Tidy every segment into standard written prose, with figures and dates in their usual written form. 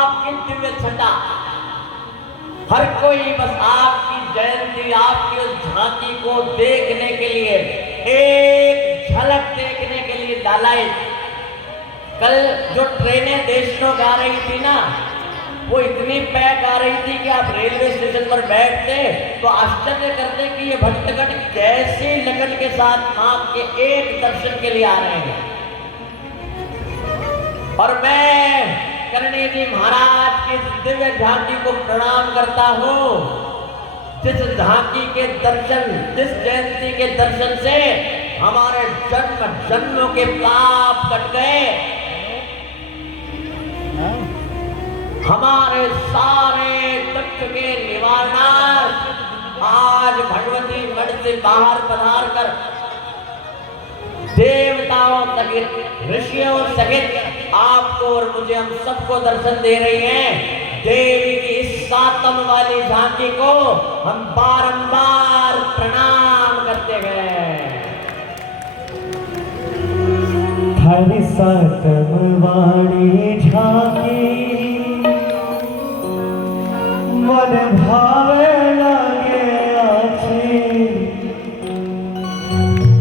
आपकी दिव्य छटा, हर कोई बस आपकी जयंती, आपकी उस झांकी को देखने के लिए, एक झलक देखने के लिए डालाई। कल जो ट्रेनें देशनों आ रही थी ना, वो इतनी पैक आ रही थी कि आप रेलवे स्टेशन पर बैठते तो आश्चर्य करते कि ये भक्तगण कैसी लगन के साथ मां के एक दर्शन के लिए आ रहे हैं। और मैं करणी जी महाराज की दिव्य झांकी को प्रणाम करता हूं, जिस झांकी के दर्शन, जिस जयंती के दर्शन से हमारे जन्म जन्मों के पाप कट गए, हमारे सारे दुख के निवारणार्थ आज भगवती मठ से बाहर पधार कर देवताओं सहित, ऋषियों सहित आपको और मुझे, हम सबको दर्शन दे रही हैं। देवी की इस सातम वाली झांकी को हम बारंबार प्रणाम करते हैं। हरि सातम वाली झांकी मन भावे लागे आछी,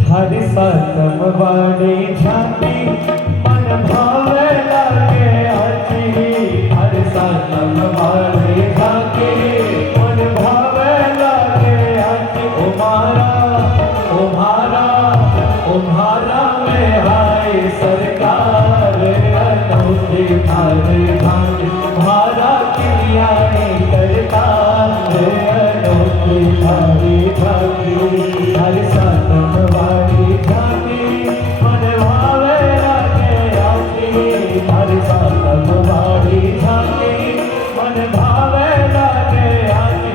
हरि सातम वाली झांकी मन भावे लागे आछी, हरि सातम वाली झांकी मन भावे लागे आछी। उम्हारा में हाय सरकार अनोखी थारे झांकी, भारा किया करता अनोखी थारी झांकी। हरि सातम वाली झांकी मन भावे लागे आछी, हरि सातम वाली झांकी मन भावे लागे आछी।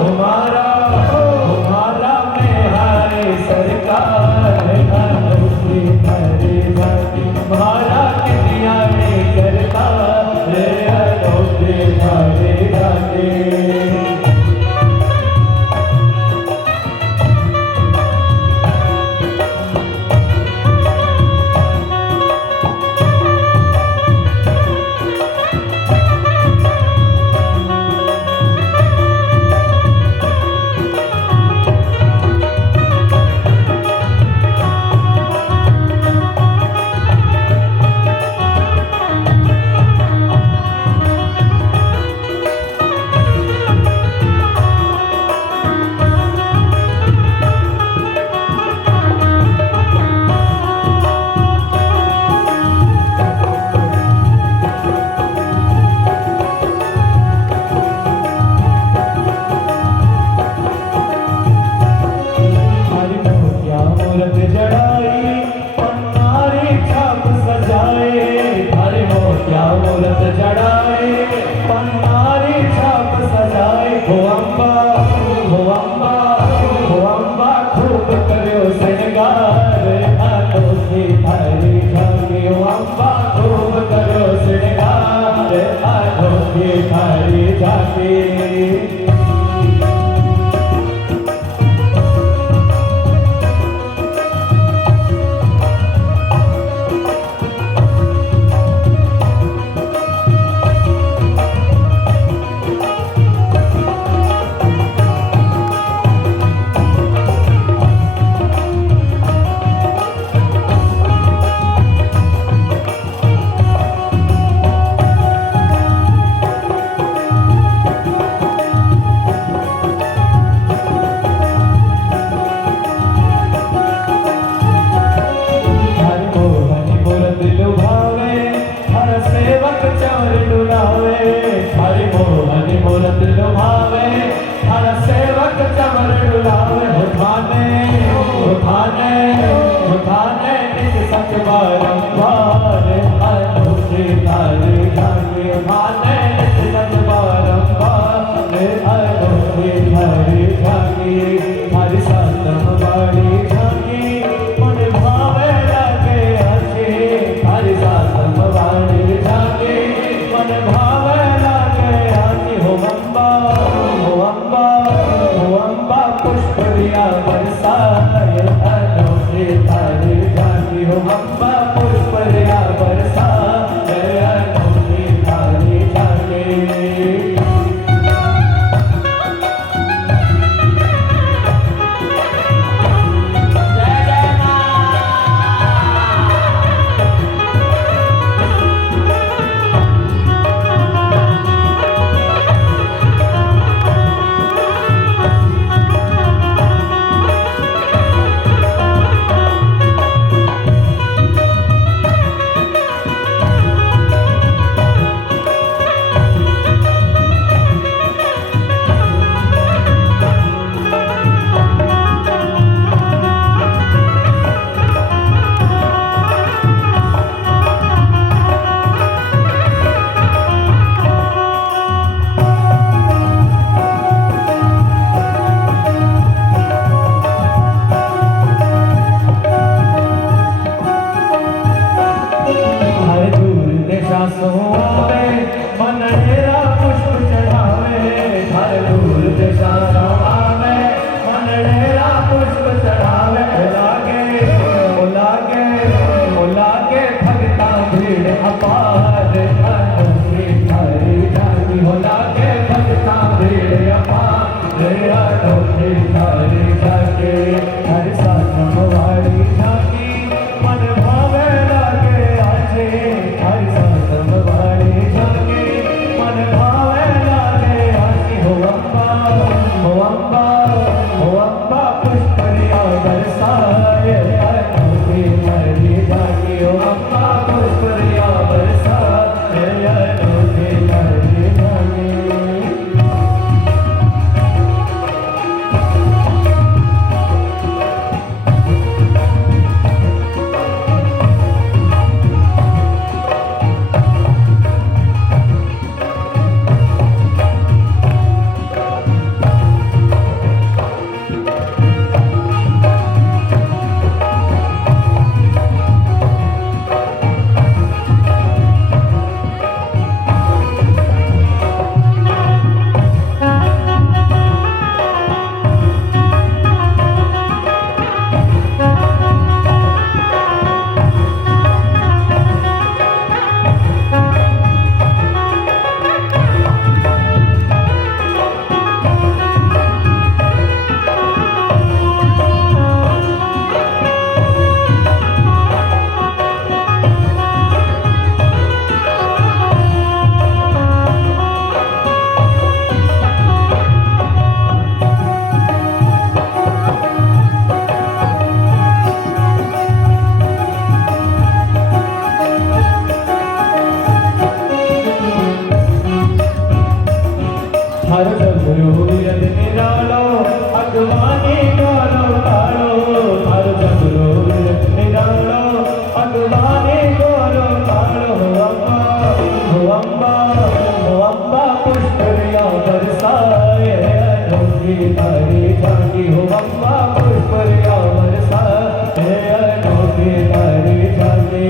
उम्हारा में हाय सरकार अनोखी थारी झांकी, भारा किया करता अनोखी थारी झांकी। पुष्प थारो डमरू विरद निरालो अगवानी गारो तारो थारो डमरू विरद निरालो अगवानी गारो तारो हो अम्बा पुष्परिया बरसाए अनोखी तारी झांकी हो अम्बा पुष्परिया बरसाए अनोखी तारी झांकी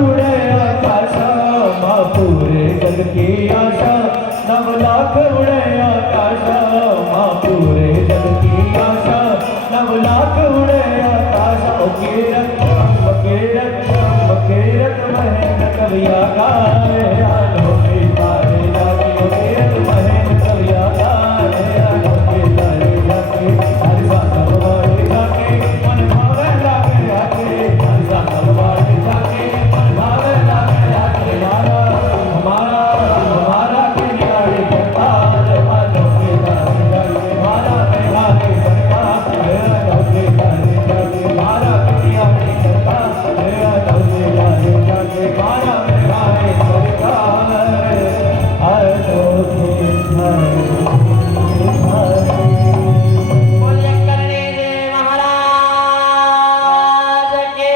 उड़े आकाशा माँ पूरे जग की आशा नव लाख उड़े आकाशा माँ पूरे जग की आशा नव लाख उड़े आकाशा ओ कीरत महेंद्र कविया गाए आलो के तारे जाके ओ कीरत महेंद्र कविया गाए आलो के तारे जाके हर साथ वाले जाके मन भावे लागे आके हर साथ वाले जाके मन भावे लागे आके हमारा हमारा किनारे सरकार आलो के तारे जाके हमारा किनारे सरकार आलो के तारे जाके हमारा किनारे सरकार आलो के तारे जाके हमारा किनारे सरकार आलो के तारे बोलिए करने दे महाराज के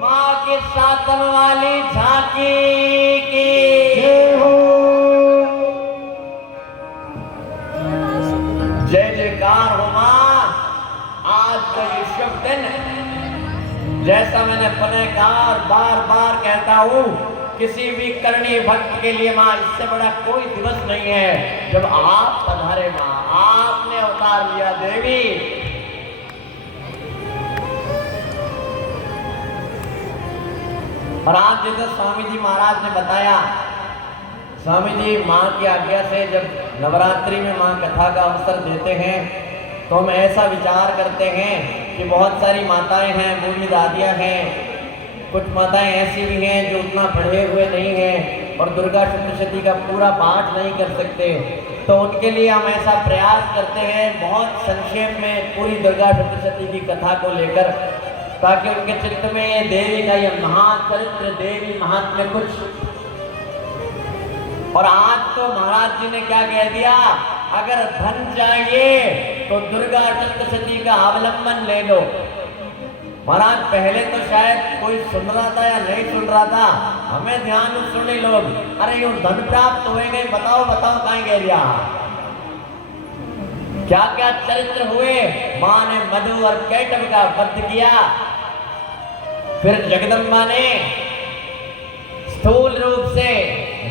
माँ के सातम वाली झांकी की जय जयकार हो माँ। आज का ये शुभ दिन, जैसा मैंने अपने कार बार बार कहता हूँ, किसी भी करणी भक्त के लिए माँ इससे बड़ा कोई दिवस नहीं है जब आप पधारे माँ। आपने अवतार लिया देवी। और आज जैसे स्वामी जी महाराज ने बताया, स्वामी जी माँ की आज्ञा से जब नवरात्रि में माँ कथा का अवसर देते हैं तो हम ऐसा विचार करते हैं कि बहुत सारी माताएं हैं, बूढ़ी दादियाँ हैं, कुछ माताएं ऐसी भी हैं जो उतना पढ़े हुए नहीं हैं और दुर्गा सप्तशती का पूरा पाठ नहीं कर सकते। तो उनके लिए हम ऐसा प्रयास करते हैं बहुत संक्षेप में पूरी दुर्गा सप्तशती की कथा को लेकर, ताकि उनके चित्त में देवी का यह महाचरित्र, देवी महात्म्य कुछ। और आज तो महाराज जी ने क्या कह दिया, अगर धन चाहिए तो दुर्गा सप्तशती का अवलंबन ले लो। महाराज पहले तो शायद कोई सुन रहा था या नहीं सुन रहा था, हमें ध्यान में सुने लोग, अरे यूं धन प्राप्त हो गए, बताओ बताओ कहाँ गए दिया, क्या क्या चरित्र हुए। माँ ने मधु और कैटभ का वध किया, फिर जगदम्बा ने स्थूल रूप से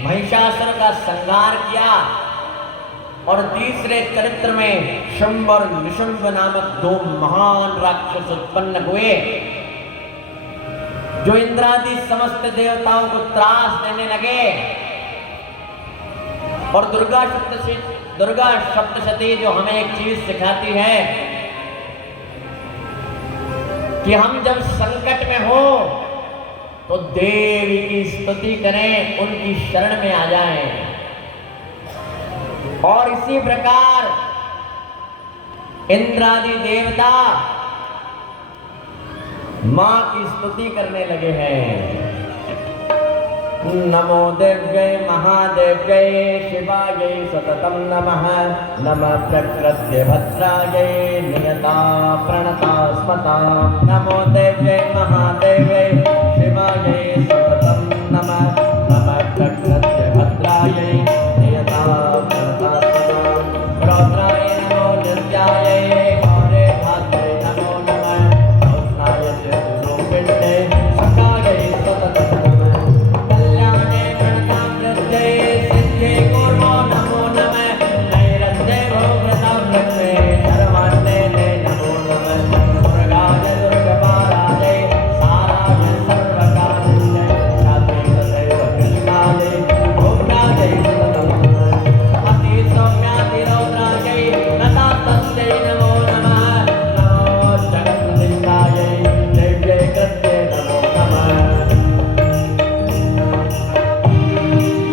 महिषासुर का संहार किया, और तीसरे चरित्र में शुंभ और निशुंभ नामक दो महान राक्षस उत्पन्न हुए जो इंद्रादि समस्त देवताओं को त्रास देने लगे। और दुर्गा सप्तशती जो हमें एक चीज सिखाती है कि हम जब संकट में हो तो देवी की स्तुति करें, उनकी शरण में आ जाएं। और इसी प्रकार इंद्रादि देवता मां की स्तुति करने लगे हैं। नमो देव्यै महादेव्यै शिवायै सततं नमः। नमः प्रकृत्य भद्रायै नियता प्रणता स्मता। नमो देव्यै महादेव्यै शिवायै सततं नमः। नमः प्रकृत्य भद्रायै नियता प्रणता स्मता। रौद्राय नमो नृत्यायै गौरे धात्रे नमो नमः। रौद्राय चतुर्रूपिण्यै सखायै सततं नमः। कल्याणे प्रणतामृत्यै सिद्ध्यै कुर्मो नमो नमः। नैरन्ये भोगतामृत्यै सर्वान्ने नमो नमः। दुर्गाय दुर्गपारायै साराय सर्वकार्यै शान्ति तथैव कृष्णायै भोगायै सततं नमः। अति सौम्यातिरौद्रायै लतातस्यै नमो नमः। नमो जगन्निष्ठायै देव्यै कृत्यै नमो नमः।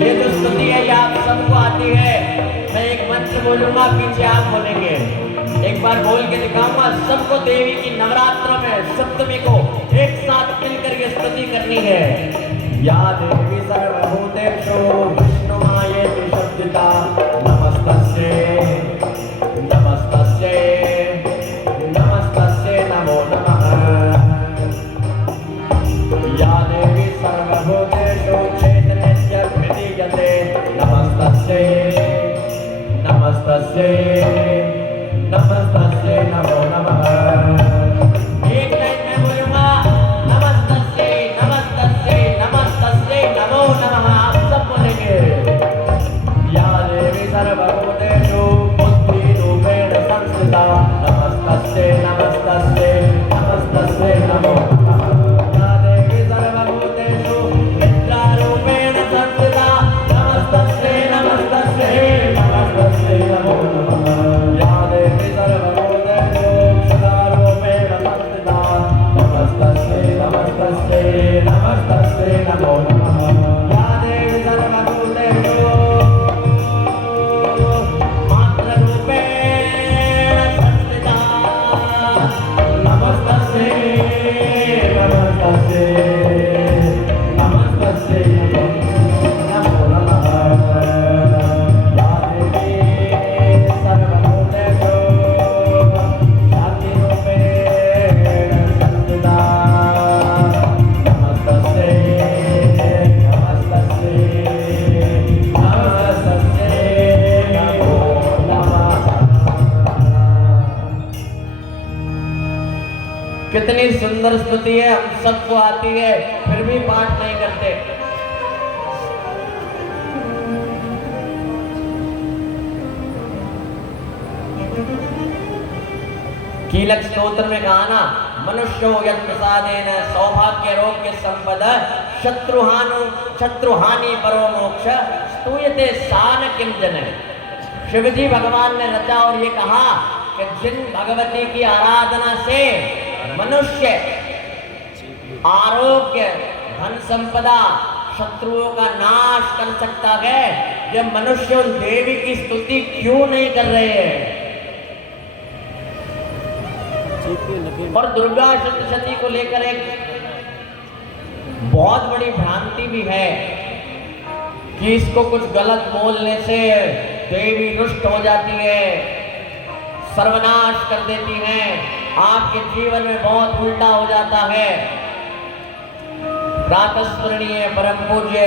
ये जो स्तुति है ये आप सबको आती है। मैं एक मंत्र बोलूंगा, पीछे आप बोलेंगे। एक बार बोल के दिखाऊंगा, सबको देवी की नवरात्र में सप्तमी को एक साथ मिलकर ये स्तुति करनी है। या देवी सर्वभूतेषु विष्णुमायेति शब्दिता। नमस्तस्यै नमस्तस्यै नमस्तस्यै नमो नमः। या देवी सर्वभूतेषु चैतन्यस्य प्रतीयते। नमस्तस्यै नमस्तस्यै नमस्तस्यै नमो नमः। एक लाइन में बोलूंगा, नमः सुंदर स्तुति है, हम सबको आती है, फिर भी पाठ नहीं करते। कीलक स्तोत्र में कहा ना, मनुष्यो यत् प्रसादेन सौभाग्य रोग्य संपद शत्रुहानि परो मोक्ष स्तूयते सान किम जन। शिव जी भगवान ने रचा और ये कहा कि जिन भगवती की आराधना से मनुष्य आरोग्य धन संपदा शत्रुओं का नाश कर सकता है, जब मनुष्य उन देवी की स्तुति क्यों नहीं कर रहे हैं। और दुर्गा सप्तशती को लेकर एक बहुत बड़ी भ्रांति भी है कि इसको कुछ गलत बोलने से देवी रुष्ट हो जाती है, सर्वनाश कर देती हैं, आपके जीवन में बहुत उल्टा हो जाता है। प्रातस्मरणीय परम पूज्य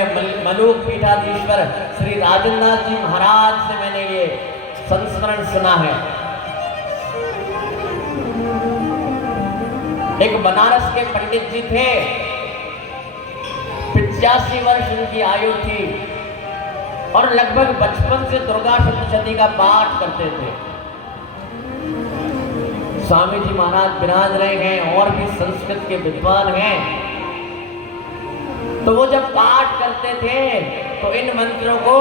मलूक पीठाधीश्वर श्री राजेंद्र जी महाराज से मैंने ये संस्मरण सुना है। एक बनारस के पंडित जी थे, 85 वर्ष उनकी आयु थी और लगभग बचपन से दुर्गा सप्तशती का पाठ करते थे। स्वामी जी महाराज विराज रहे हैं और भी संस्कृत के विद्वान हैं, तो वो जब पाठ करते थे तो इन मंत्रों को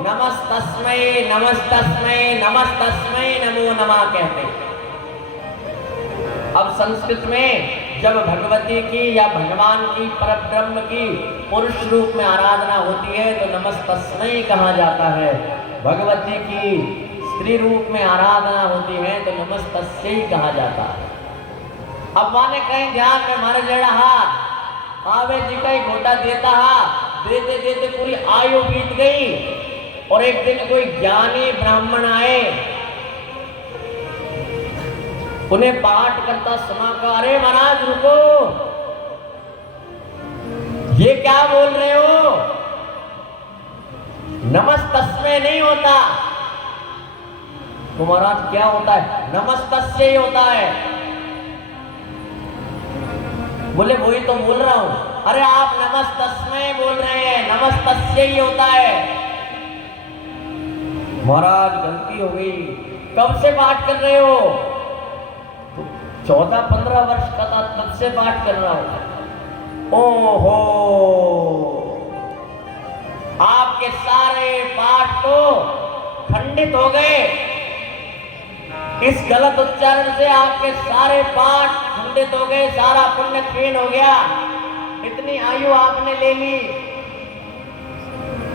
नमस्तस्मै नमस्तस्मै नमस्तस्मै नमो नमः कहते। अब संस्कृत में जब भगवती की या भगवान की परब्रह्म की पुरुष रूप में आराधना होती है तो नमस्तस्मै कहा जाता है, भगवती की स्त्री रूप में आराधना होती है तो नमस्तस्यै कहा जाता है। अब माने कहीं ध्यान में मर जड़ा आवे जी का ही घोटा देता देते देते पूरी आयु बीत गई और एक दिन कोई ज्ञानी ब्राह्मण आए, उन्हें पाठ करता सुना का, अरे महाराज रुको, ये क्या बोल रहे हो, नमस्तस्मै नहीं होता। तो महाराज क्या होता है, नमस्तस्यै ही होता है। बोले वही तो बोल रहा हूं। अरे आप नमस्तस्मै बोल रहे हैं, नमस्तस्यै ही होता है। महाराज गलती हो गई, कब से पाठ कर रहे हो? 14-15 वर्ष का था तब से पाठ कर रहा हूं। ओहो, आपके सारे पाठ तो खंडित हो गए। इस गलत उच्चारण से आपके सारे पाठ खंडित हो गए, सारा पुण्य क्षीण हो गया, इतनी आयु आपने ले ली।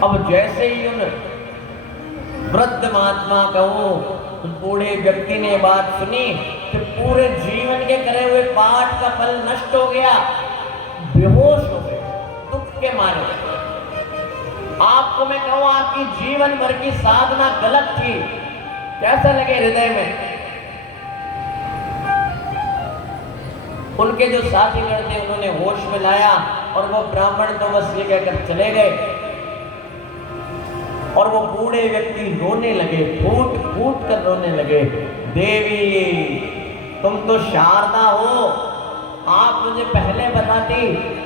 अब जैसे ही उन वृद्ध महात्मा कहूं, बूढ़े व्यक्ति ने बात सुनी कि पूरे जीवन के करे हुए पाठ का फल नष्ट हो गया, बेहोश हो गए दुख के मारे। आपको मैं कहूं आपकी जीवन भर की साधना गलत थी, कैसा लगे हृदय में? उनके जो साथीगण थे उन्होंने होश में लाया और वो ब्राह्मण तो बस ये कहकर चले गए और वो बूढ़े व्यक्ति रोने लगे, फूट फूट कर रोने लगे। देवी तुम तो शारदा हो, आप मुझे पहले बताती,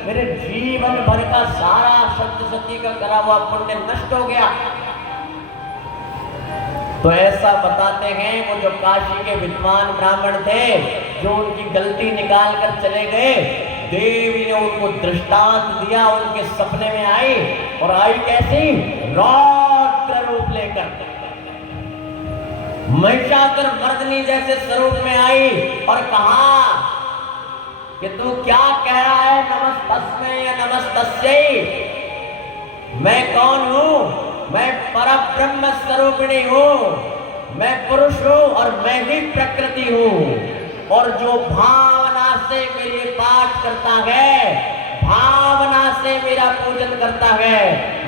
मेरे जीवन भर का सारा सप्तशती का करा हुआ पुण्य नष्ट हो गया। तो ऐसा बताते हैं वो जो काशी के विद्वान ब्राह्मण थे, जो उनकी गलती निकाल कर चले गए, देवी ने उनको दृष्टांत दिया, उनके सपने में आई और आई कैसी, रौद्र रूप लेकर, महिषासुर मर्दनी जैसे स्वरूप में आई और कहा कि तू क्या कह रहा है, नमस्तस्मै या नमस्तस्यै? मैं कौन हूं? मैं परब्रह्म स्वरूपिणी हूं, मैं पुरुष हूं और मैं ही प्रकृति हूं। और जो भावना से मेरे पाठ करता है, भावना से मेरा पूजन करता है,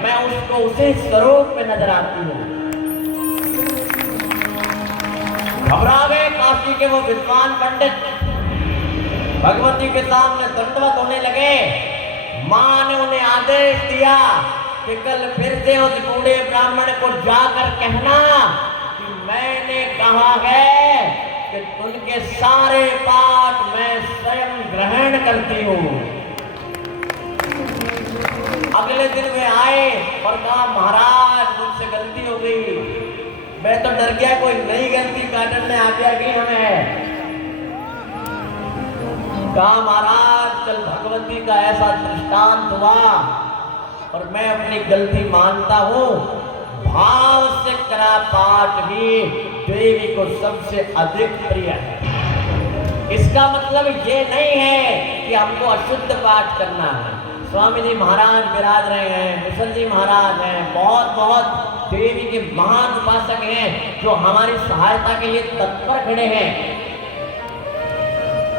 मैं उसको उसी स्वरूप में नजर आती हूं। घबरा गए काशी के वो विद्वान पंडित, भगवती के सामने दंडवत होने लगे। मां ने उन्हें आदेश दिया कि कल फिर से उस बूढ़े ब्राह्मण को जाकर कहना कि मैंने कहा है कि उनके सारे पाठ मैं स्वयं ग्रहण करती हूँ। अगले दिन वे आए और कहा महाराज मुझसे गलती हो गई, मैं तो डर गया कोई नई गलती काटने आ गई हमें। कहा महाराज कल भगवती का ऐसा दृष्टांत हुआ और मैं अपनी गलती मानता हूँ, भाव से करा पाठ ही देवी को सबसे अधिक प्रिय है। इसका मतलब ये नहीं है कि हमको अशुद्ध पाठ करना है। स्वामी जी महाराज विराज रहे हैं, मिशन जी महाराज हैं, बहुत बहुत देवी के महान उपासक हैं जो हमारी सहायता के लिए तत्पर खड़े हैं।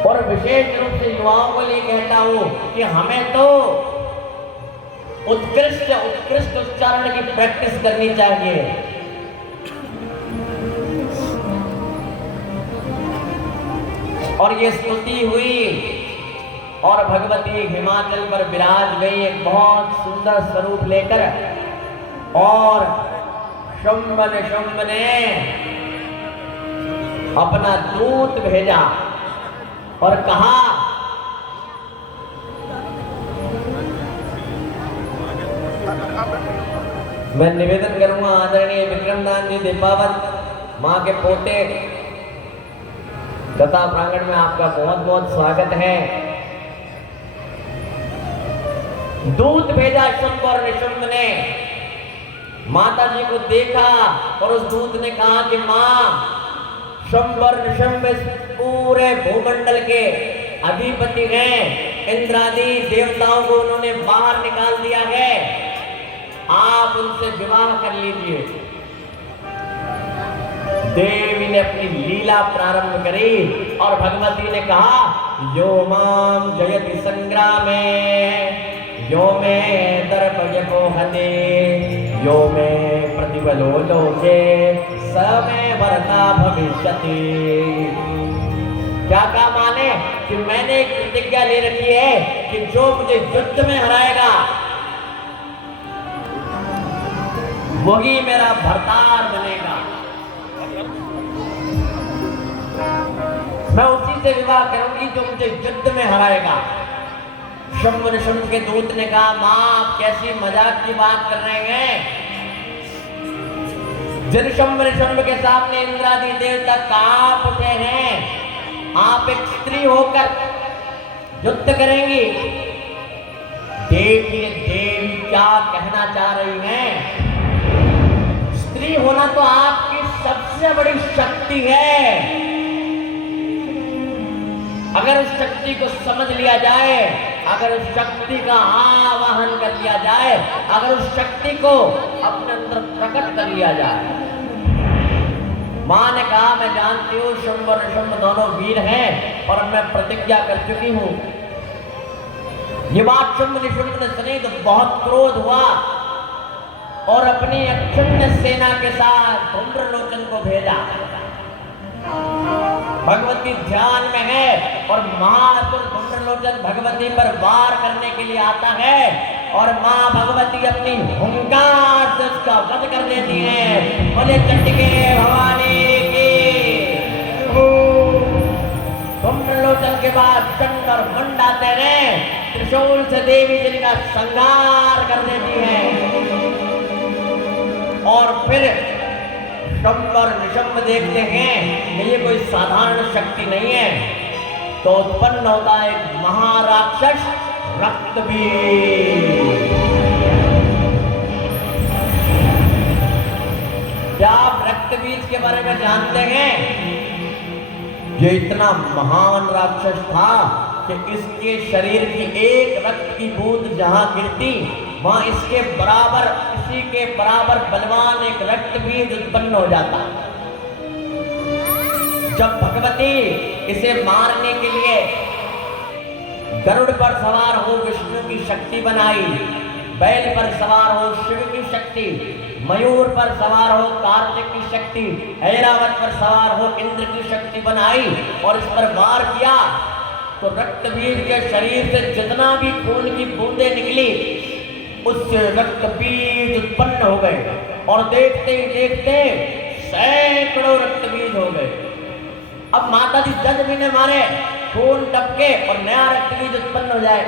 और विशेष रूप से युवाओं को लिए कहता हूं कि हमें तो उत्कृष्ट उच्चारण की प्रैक्टिस करनी चाहिए। और ये स्तुति हुई और भगवती हिमाचल पर विराज गई एक बहुत सुंदर स्वरूप लेकर। और शुंभ ने अपना दूत भेजा और कहा मैं निवेदन करूंगा आदरणीय विक्रमदान जी दीपावत मां के पोते, कथा प्रांगण में आपका बहुत बहुत स्वागत है। दूत भेजा शुंभ और निशुंभ ने, माता जी को देखा और उस दूत ने कहा कि मां शुंभ और निशुंभ पूरे भूमंडल के अधिपति हैं, इंद्रादि देवताओं को उन्होंने बाहर निकाल दिया है, आप उनसे विवाह कर लीजिए। देवी ने अपनी लीला प्रारंभ करी और भगवती ने कहा यो माम जयति संग्रामे यो मे दर्पयको हते यो मे प्रतिबलो लोके स मे वरता भविष्यति। क्या कहा माने कि मैंने एक प्रतिज्ञा ले रखी है कि जो मुझे युद्ध में हराएगा वही मेरा भरतार बनेगा, मैं उसी से विवाह करूंगी जो मुझे युद्ध में हराएगा। शुंभ निशुंभ के दूत ने कहा मां आप कैसी मजाक की बात कर रहे हैं, जिन शुंभ निशुंभ के सामने इंद्रादि देवता कांप उठे हैं, आप एक स्त्री होकर युद्ध करेंगी। देखिए देवी क्या कहना चाह रही हैं। स्त्री होना तो आपकी सबसे बड़ी शक्ति है। अगर उस शक्ति को समझ लिया जाए, अगर उस शक्ति का आवाहन कर लिया जाए, अगर उस शक्ति को अपने अंदर प्रकट कर लिया जाए। मां ने कहा मैं जानती हूँ शुंभ और निशुंभ दोनों वीर हैं और मैं प्रतिज्ञा कर चुकी हूँ। ये बात शुंभ निशुंभ ने सुनी तो बहुत क्रोध हुआ और अपनी अक्षुण्ण सेना के साथ धूम्रलोचन को भेजा। भगवती ध्यान में है और महासुर धूम्रलोचन भगवती पर वार करने के लिए आता है और मां भगवती अपनी हुंकार से उसका वध कर देती है। बोले चंडिके भवानी की। धूम्रलोचन के बाद चंड और मुंड आते हैं, त्रिशूल से देवी जी का संहार कर देती है। और फिर शुंभ और निशुंभ देखते हैं कि ये कोई साधारण शक्ति नहीं है, तो उत्पन्न होता है एक महाराक्षस रक्तबीज। क्या आप रक्तबीज के बारे में जानते हैं? ये इतना महान राक्षस था कि इसके शरीर की एक रक्त की बूंद जहां गिरती वहां इसके बराबर, इसी के बराबर बलवान एक रक्तबीज उत्पन्न हो जाता। जब भगवती इसे मारने के लिए गरुड़ पर सवार हो विष्णु की शक्ति बनाई, बैल पर सवार हो शिव की शक्ति, मयूर पर सवार हो कार्तिक की शक्ति, ऐरावत पर सवार हो इंद्र की शक्ति बनाई और इस पर वार किया, तो रक्तबीज के शरीर से जितना भी खून की बूंदें निकली उससे रक्तबीज उत्पन्न हो गए और देखते ही देखते सैकड़ों रक्तबीज हो गए। अब माता जी जज भी ने मारे, खून टपके और नया रक्तबीज उत्पन्न हो जाए।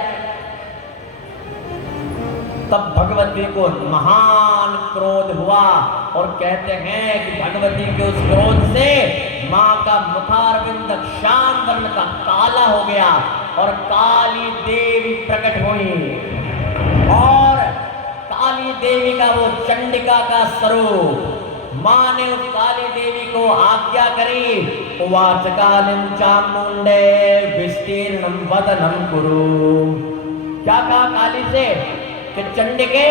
तब भगवती को महान क्रोध हुआ और कहते हैं कि भगवती के उस क्रोध से मां का मुखारविंद श्याम वर्ण का काला हो गया और काली देवी प्रकट हुई और काली देवी का वो चंडिका का स्वरूप। मां ने उस काली देवी को आज्ञा करी, उवाच कालिं चामुंडे विस्तीर्णं वदनं कुरु। क्या कहा काली से कि चंडिके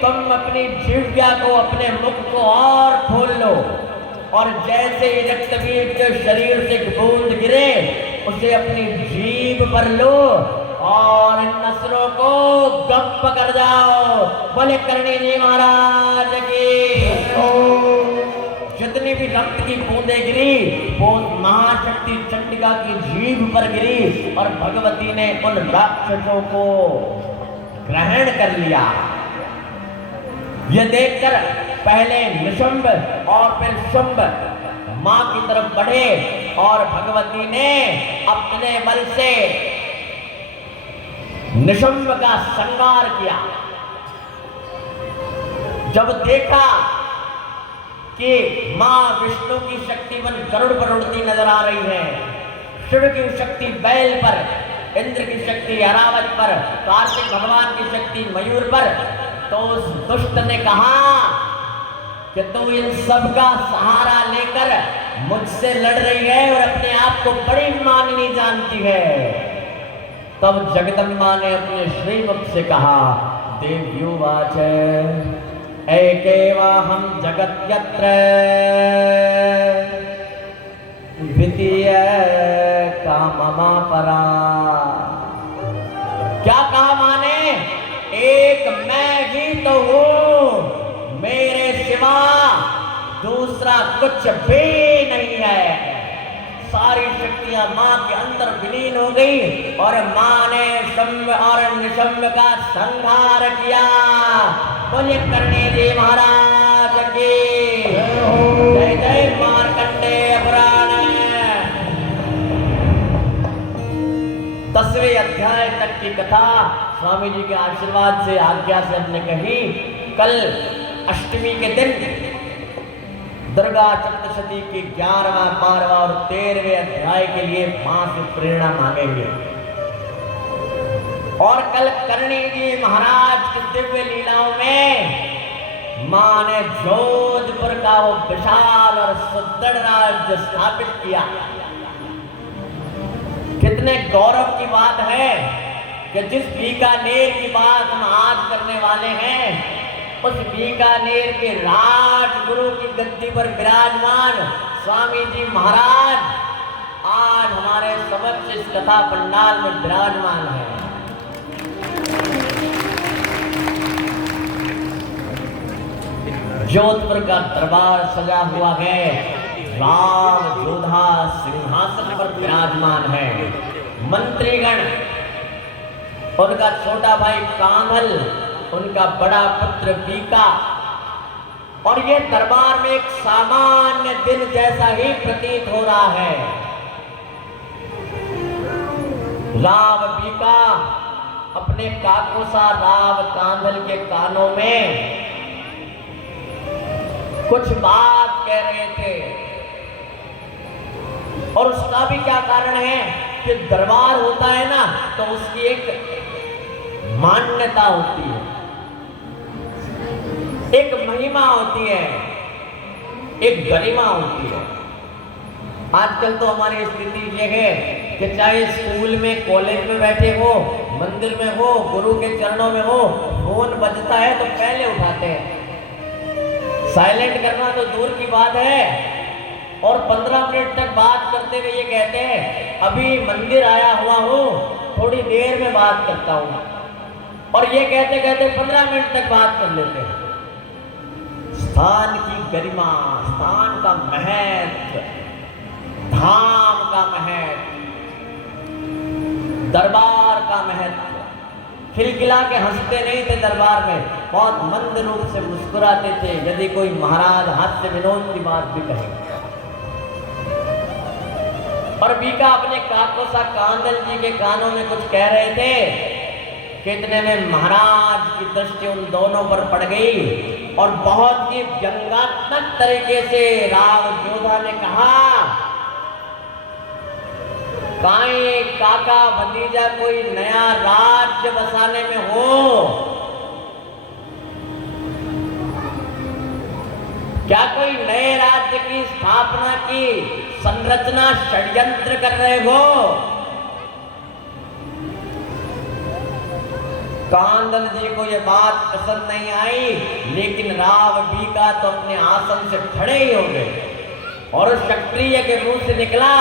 तुम अपनी जिह्वा को, अपने मुख को और खोल लो और जैसे ही रक्तबीज के शरीर से बूंद गिरे उसे अपनी जीभ पर लो और इन नसरों को गप कर जाओ। बोले करणी जी महाराज की। जितनी भी रक्त की बूंदें गिरी वो महाशक्ति चंडिका की जीभ पर गिरी और भगवती ने उन राक्षसों को ग्रहण कर लिया। यह देखकर पहले निशंब और फिर शुंभ मां की तरफ बढ़े और भगवती ने अपने बल से निशंब का संहार किया। जब देखा कि मां विष्णु की शक्ति बन गरुड़ पर उड़ती नजर आ रही है, शिव की शक्ति बैल पर, इंद्र की शक्ति ऐरावत पर, कार्तिक भगवान की शक्ति मयूर पर, तो उस दुष्ट ने कहा कि तू इन सब का सहारा लेकर मुझसे लड़ रही है और अपने आप को बड़ी माननी जानती है। तब जगदम्बा ने अपने श्रीमुख से कहा, देव्युवाच एकेवाहं जगत्यत्र द्वितीय काममा परा। क्या कहा माने? एक मैं ही तो हूं, मेरे सिवा दूसरा कुछ भी नहीं है। सारी शक्तियां मां के अंदर विलीन हो गई और मां ने शुंभ और निशंभ का संहार किया। बोलिए करणी जी महाराज की जय। जय मार्कंडेय पुराण। 10वें अध्याय तक की कथा स्वामी जी के आशीर्वाद से, आज्ञा से हमने कही। कल अष्टमी के दिन दुर्गा सप्तशती के 11वां, 12वां और 13वें अध्याय के लिए मां से प्रेरणा मांगेंगे। और कल करणी जी महाराज की दिव्य लीलाओं में मां ने जोधपुर का वो विशाल और सुदृढ़ राज्य स्थापित किया। कितने गौरव की बात है कि जिस बीकानेर की बात हम आज करने वाले हैं, उस बीकानेर के राजगुरु की गद्दी पर विराजमान स्वामी जी महाराज आज हमारे समक्ष इस कथा पंडाल में विराजमान है। जोधपुर का दरबार सजा हुआ है, राम योद्धा सिंहासन पर विराजमान है। मंत्रीगण, उनका छोटा भाई कांधल, उनका बड़ा पुत्र बीका, और ये दरबार में एक सामान्य दिन जैसा ही प्रतीत हो रहा है। राव बीका अपने काकोसा राव कांधल के कानों में कुछ बात कह रहे थे, और उसका भी क्या कारण है कि दरबार होता है ना, तो उसकी एक मान्यता होती है, एक महिमा होती है, एक गरिमा होती है। आजकल तो हमारी स्थिति ये है कि चाहे स्कूल में, कॉलेज में बैठे हो, मंदिर में हो, गुरु के चरणों में हो, फोन बजता है तो पहले उठाते हैं। साइलेंट करना तो दूर की बात है, और 15 मिनट तक बात करते हुए ये कहते हैं अभी मंदिर आया हुआ हूँ, थोड़ी देर में बात करता हूँ, और ये कहते कहते 15 मिनट तक बात कर लेते हैं। स्थान की गरिमा, स्थान का महत्व, धाम का महत्व, दरबार का महत्व। खिलखिला के हंसते नहीं थे दरबार में, बहुत मंद रूप से मुस्कुराते थे यदि कोई महाराज हास्य विनोद की बात भी कहे। और बीका अपने काकोसा कांदल जी के कानों में कुछ कह रहे थे कि इतने में महाराज की दृष्टि उन दोनों पर पड़ गई और बहुत ही व्यंग्यात्मक तरीके से राव जोधा ने कहा, काहे काका भतीजा कोई नया राज्य बसाने में हो, क्या कोई नए राज्य की स्थापना की संरचना षड्यंत्र कर रहे हो? कांदल जी को यह बात पसंद नहीं आई, लेकिन राव बीका तो अपने आसन से खड़े ही हो गए और उस क्षत्रिय के मुंह से निकला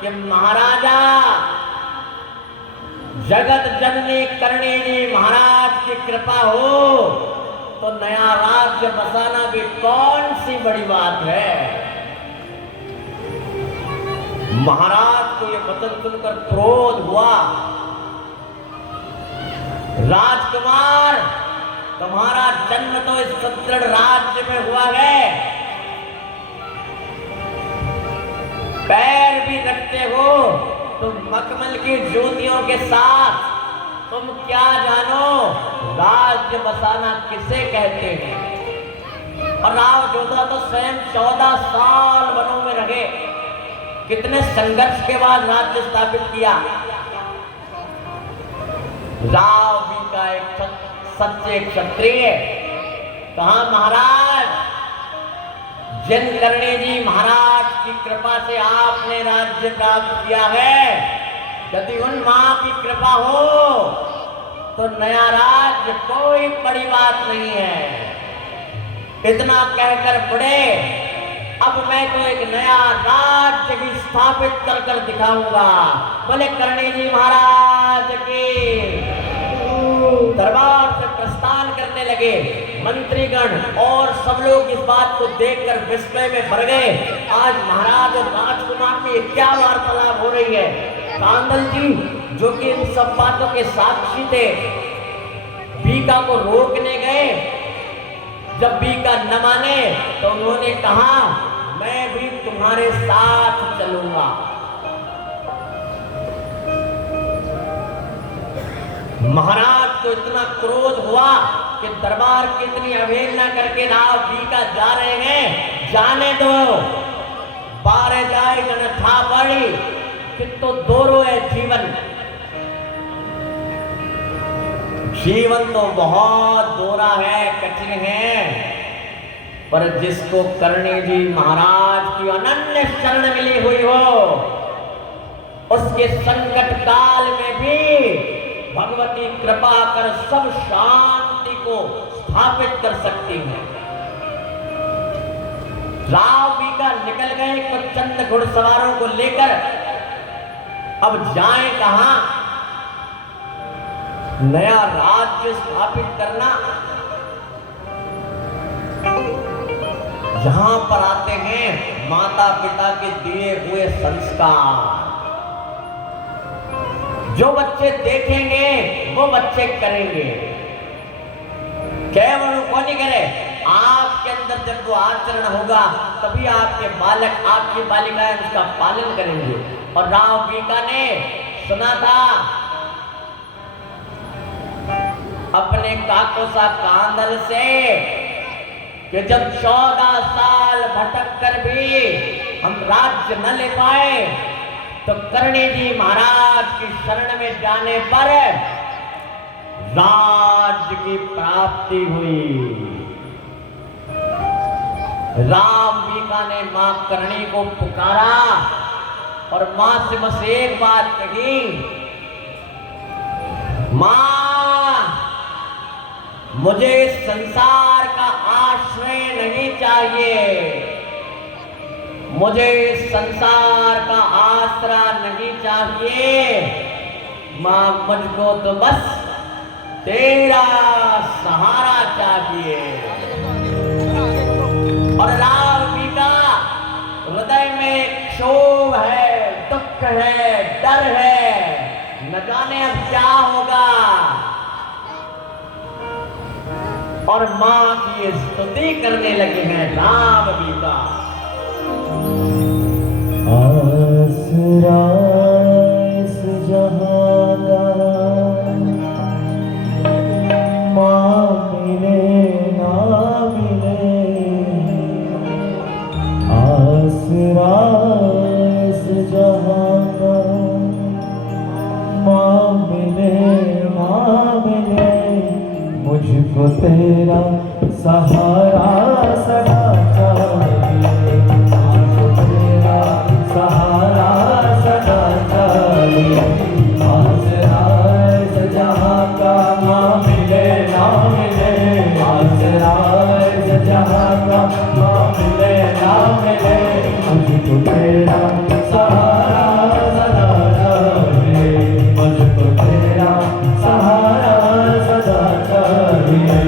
कि महाराजा, जगत जननी कर्णिनी महाराज की कृपा हो तो नया राज्य बसाना भी कौन सी बड़ी बात है। महाराज को यह वचन सुनकर क्रोध हुआ। राजकुमार, तुम्हारा जन्म तो इस सुदृढ़ राज्य में हुआ है, पैर भी रखते हो तुम मखमल की जूतियों के साथ, तुम क्या जानो राज्य बसाना किसे कहते हैं। और राव जोधा तो स्वयं 14 साल वनों में रहे, कितने संघर्ष के बाद राज्य स्थापित किया। राव बीका एक सच्चे क्षत्रिय, कहा महाराज, जिन कर्णी जी महाराज की कृपा से आपने राज्य प्राप्त किया है, यदि उन मां की कृपा हो तो नया राज्य कोई बड़ी बात नहीं है। इतना कहकर पड़े, अब मैं तो एक नया राज्य भी स्थापित कर कर दिखाऊंगा। बोले कर्णी जी महाराज की। दरबार से प्रस्थान करने लगे मंत्रीगण और सब लोग इस बात को देखकर विस्मय में भर गए। आज महाराज और राजकुमार में क्या वार्तालाप हो रही है। कांदल जी जो कि इन सब बातों के साक्षी थे, बीका को रोकने गए। जब बीका न माने तो उन्होंने कहा, मैं भी तुम्हारे साथ चलूंगा। महाराज को इतना क्रोध हुआ कि दरबार की इतनी अवहेलना करके राव बीका जा रहे हैं, जाने दो, बारे जाए जन था बड़ी कि तो दोरो है जीवन। जीवन तो बहुत दोरा है, कठिन है, पर जिसको कर्णी जी महाराज की अनन्य शरण मिली हुई हो, उसके संकट काल में भी भगवती कृपा कर सब शांति को स्थापित कर सकती है। राव बीका निकल गए कुछ चंद घुड़सवारों को लेकर। अब जाएं कहां? नया राज्य स्थापित करना, जहां पर आते हैं माता पिता के दिए हुए संस्कार। जो बच्चे देखेंगे वो बच्चे करेंगे, केवल वो नहीं करे। आपके अंदर जब वो आचरण होगा तभी आपके बालक, आपकी बालिकाएं उसका पालन करेंगे। और राव बीका ने सुना था अपने काकोसा कांदल से कि जब 14 साल भटक कर भी हम राज्य न ले पाए तो कर्णी जी महाराज की शरण में जाने पर राज्य की प्राप्ति हुई। राम बीका ने मां कर्णी को पुकारा और मां से बस एक बात कही, मां, मुझे इस संसार का आश्रय नहीं चाहिए, मुझे इस संसार का आसरा नहीं चाहिए। मां, मुझको तो बस तेरा सहारा चाहिए। और राव बीका हृदय में क्षोभ है, दुख है, डर है, न जाने अब क्या होगा। और मां की स्तुति करने लगे हैं राम बीका। आस आसरा इस जहां का माँ मिले ना मिले, आसरा इस जहां का माँ मिले ना मिले, मुझको तेरा सहारा सदा चाहिए, मुझको तेरा सहारा सदा चाहिए। आसरा इस जहां का माँ मिले ना मिले, आसरा इस जहां का माँ मिले ना मिले, मुझको तेरा सहारा सदा चाहिए, मुझको तेरा सहारा सदा चाहिए।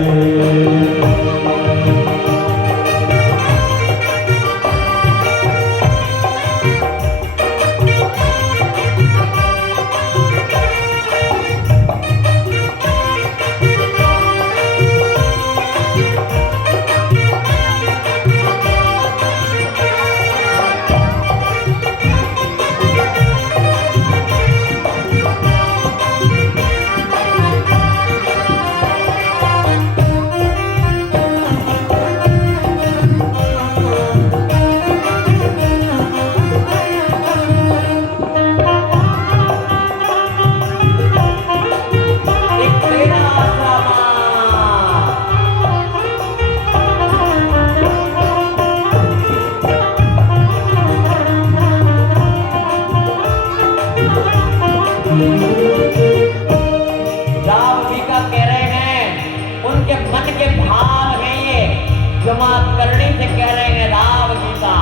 करने से कह रहे हैं राव गीता।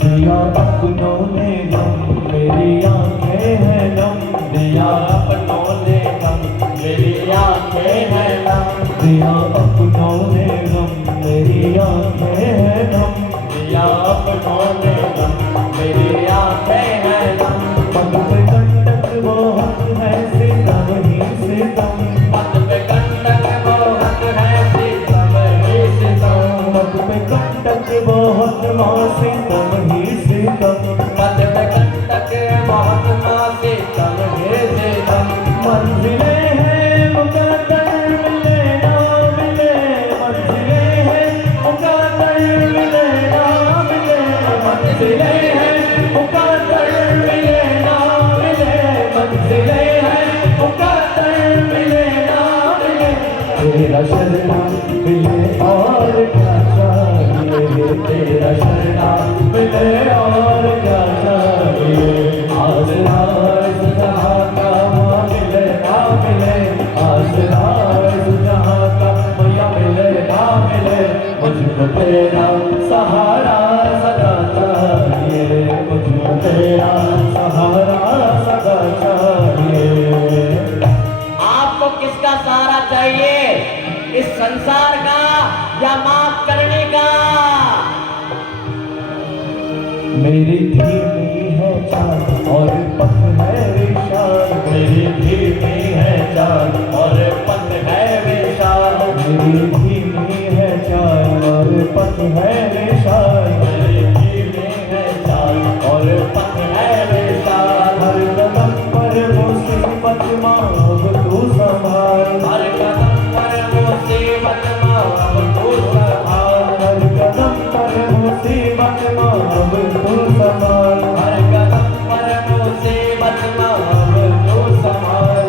दिया अपनों ने गम, मेरी आंखें हैं नम, दिया अपनों ने गम, मेरी आंखें हैं नम, दिया अपनों ने गम, मेरी आंखें हैं नम, दिया अपनों ने गम, मेरी आंखें हैं नम। पग पे कंटक वो हक है सितम ही सितम, पग पे कंटक वो हक है सितम ही सितम, पग पे कंटक वो हक माँ सितम ही सितम, पग पे कंटक बहुत माँ सितम ही सितम। मंजिलें हैं मुकद्दर मिले ना मिले, मंजिलें हैं मुकद्दर मिले ना मिले, मंजिलें हैं मुकद्दर मिले ना मिले, मंजिलें हैं मुकद्दर मिले ना मिले। तेरा शरणा मिले और क्या चाहिए, तेरा शरणा मिले और क्या चाहिए। आसरा इस जहां का माँ मिले ना मिले, आसरा इस जहां का मैया मिले ना मिले, मुझको तेरा सहारा सदा चाहिए, मुझको तेरा सहारा सदा चाहिए। आपको किसका सहारा चाहिए, इस संसार का या माफ करने का? मेरी धीमी है चाल और पथ है विशाल, मेरी धीमी है चाल और पथ है विशाल, मेरी धीमी है चाल और पथ है विशाल, मेरी धीमी है चाल और पथ है विशाल। हर कदम पर मुसीबत माँ अब तू संभाल, हर कदम पर मुसीबत माँ अब तू संभाल, हर कदम पर मुसीबत माँ अब तू संभाल, हर कदम पर मुसीबत माँ अब तू संभाल।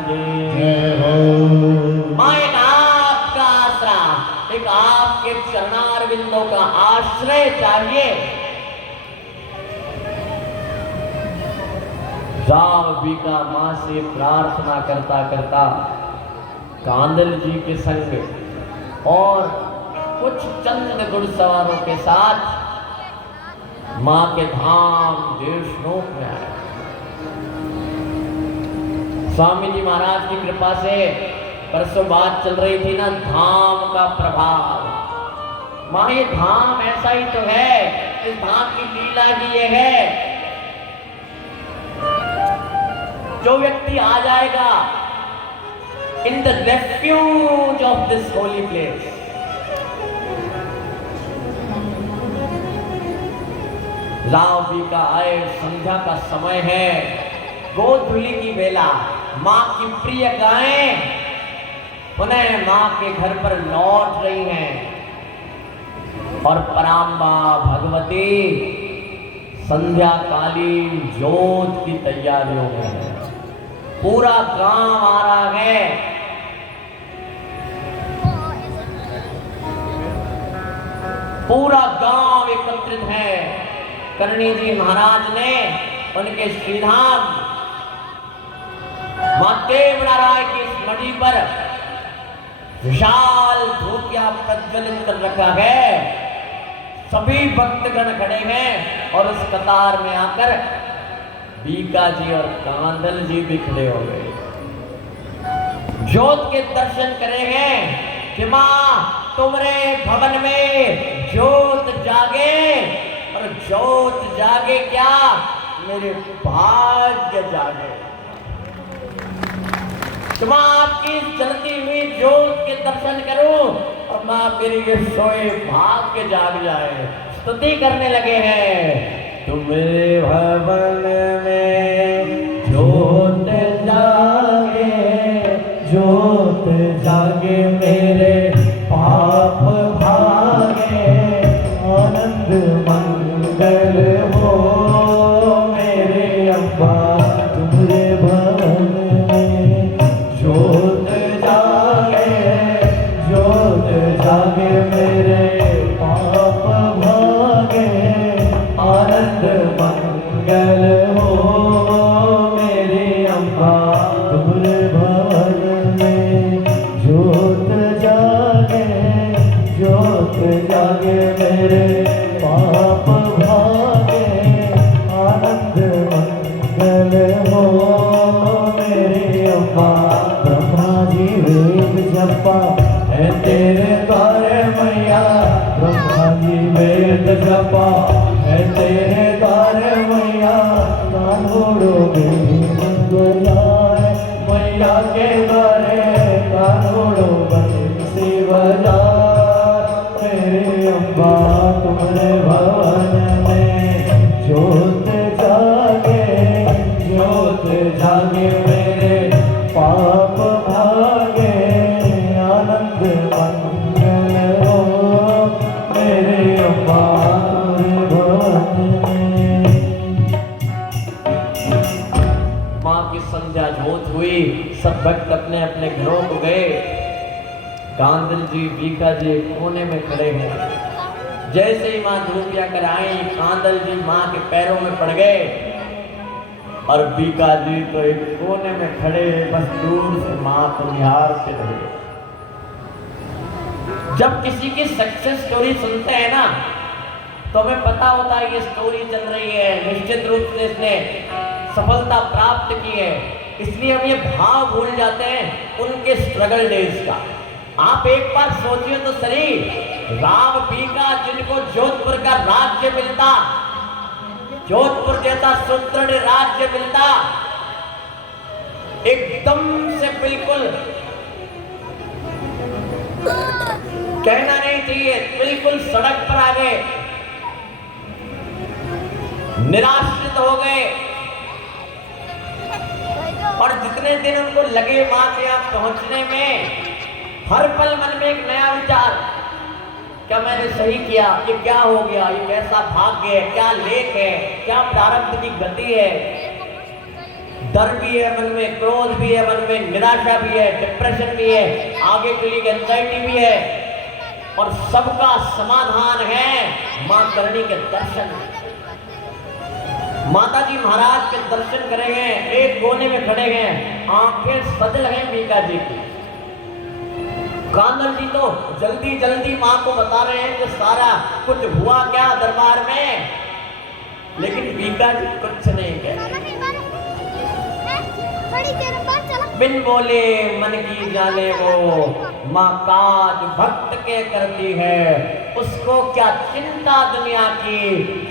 की जय हो। माँ एक आपका आसरा, एक आपके चरणारविंदों का आश्रय चाहिए। जाम्बिका माँ से प्रार्थना करता करता कांदल जी के संग और कुछ चंद घुड़सवारों के साथ माँ के धाम देशनोक में आया। स्वामी जी महाराज की कृपा से परसों बात चल रही थी ना, धाम का प्रभाव। माँ ये धाम ऐसा ही तो है, इस धाम की लीला ही ये है। जो व्यक्ति आ जाएगा in the refuge of this holy place, रावबी का आए, संध्या का समय है, गोधूली की बेला, माँ की प्रिय गायें पुनः माँ के घर पर लौट रही हैं और पराम्बा भगवती संध्या कालीन जोत की तैयारियों में है। पूरा गांव आ रहा है। पूरा गांव एकत्रित है। करणी जी महाराज ने उनके श्रीधाम मां देवड़ा राय की इस मणि पर विशाल धूपिया प्रज्वलित कर रखा है। सभी भक्तगण खड़े हैं और उस कतार में आकर बीका जी और कांदल जी भी खड़े हो गए। ज्योत के दर्शन करेंगे कि मां तुम्हारे भवन में ज्योत जागे, और ज्योत जागे क्या, मेरे भाग्य जागे। तो मां आपकी जलती हुई ज्योत के दर्शन करूं और मां मेरे ये सोए भाग्य जाग जाए। स्तुति करने लगे हैं। तुम्हारे भवन में ज्योत जागे, ज्योत जागे मेरे पाप भागे, आनंद मंगल हो मेरे अम्बा तुम्हारे भवन में। ज्योत जागे, ज्योत जागे मेरे पाप भागे, आनंद मंगल हो मेरे अम्बा तुम्हारे भवन में। ज्योत जागे, ज्योत जागे मेरे पाप भागे, आनंद मंगल हो मेरे अम्बा। ब्रह्मा जी वेद जपा है तेरे द्वारे मैया, ब्रह्मा जी वेद जपा है तेरे द्वारे मैया। कानोड़ो में बजाए मैया के द्वारे, कानोड़ो बंसी बजाए मेरे अम्बा तुम्हारे भवन में। ज्योत जागे, ज्योत जागे मेरे पाप भागे, आनंद मंगल हो मेरे अम्बा तुम्हारे भवन में। मां की संध्या ज्योत हुई, सब भक्त अपने अपने घरों को गए। कांदल जी बीका जी कोने में खड़े हैं। जैसे ही मां धूपिया कर आई, कांदल जी मां के पैरों में पड़ गए और बीका जी तो एक कोने में खड़े बस दूर से मां को निहारते रहे। जब किसी की सक्सेस स्टोरी सुनते हैं ना, तो हमें पता होता है ये स्टोरी चल रही है, निश्चित रूप से इसने सफलता प्राप्त की है। इसलिए हम ये भाव भूल जाते हैं उनके स्ट्रगल डेज का। आप एक बार सोचिए तो सही, राम बीका जिनको जोधपुर का राज्य मिलता, जोधपुर जैसा सुदृढ़ राज्य मिलता, एकदम से बिल्कुल कहना नहीं चाहिए, बिल्कुल सड़क पर आ गए, निराश्रित हो गए। और जितने दिन उनको लगे मां के यहाँ पहुंचने में, हर पल मन में एक नया विचार, क्या मैंने सही किया, ये क्या हो गया, ये कैसा भाग्य है, क्या लेख है, क्या प्रारब्ध की गति है। डर भी है मन में, क्रोध भी है मन में, निराशा भी है, डिप्रेशन भी है, आगे के लिए एंजाइटी भी है, और सबका समाधान है मां करणी के दर्शन। माता जी महाराज के दर्शन करेंगे, एक कोने में खड़े हैं, आंखें सजल हैं मीका जी की। कानल जी तो जल्दी जल्दी मां को बता रहे हैं कि सारा कुछ हुआ क्या दरबार में, लेकिन मीका जी कुछ नहीं कह, बिन बोले मन की जाने वो, मां काज भक्त के करती है, उसको क्या चिंता दुनिया की,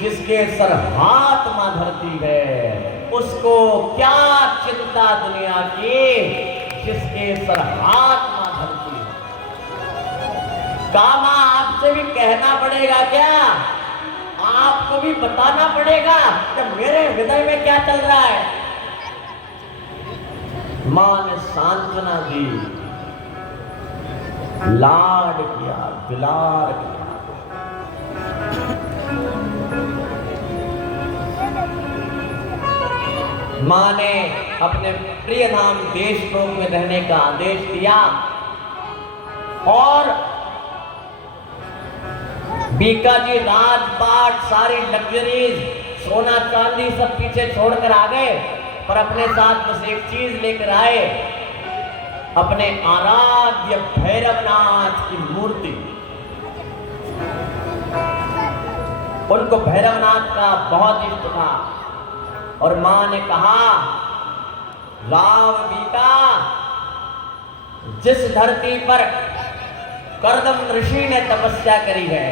जिसके सर हाथ मां धरती है। उसको क्या चिंता दुनिया की, जिसके सर हाथ मां धरती है। कामा आपसे भी कहना पड़ेगा क्या, आपको भी बताना पड़ेगा कि मेरे हृदय में क्या चल रहा है। मां ने सांत्वना दी, लाड किया, दुलार किया। मां ने अपने प्रिय धाम देश लोक में रहने का आदेश दिया, और बीका जी राजपाट सारी लग्जरीज सोना चांदी सब पीछे छोड़कर आ गए, पर अपने साथ बस एक चीज लेकर आए, अपने आराध्य भैरवनाथ की मूर्ति। उनको भैरवनाथ का बहुत इष्ट था, और मां ने कहा, राम बीका, जिस धरती पर कर्दम ऋषि ने तपस्या करी है,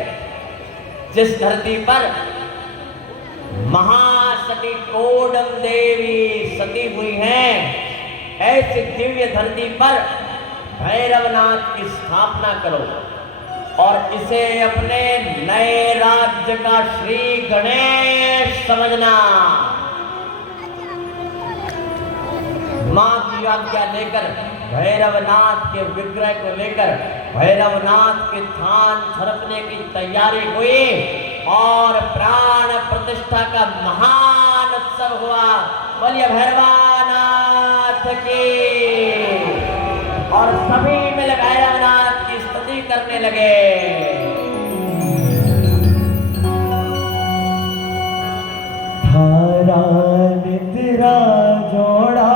जिस धरती पर महासती कोडम देवी सती हुई हैं, ऐसी दिव्य धरती पर भैरवनाथ की स्थापना करो, और इसे अपने नए राज्य का श्री गणेश समझना। मां की आज्ञा लेकर भैरवनाथ के विग्रह को लेकर भैरवनाथ के थान छरपने की तैयारी हुई, और प्राण प्रतिष्ठा का महान उत्सव हुआ। बोलिए भैरवनाथ की। और सभी मिल भैरवनाथ की स्तुति करने लगे। थारा निद्रा जोड़ा,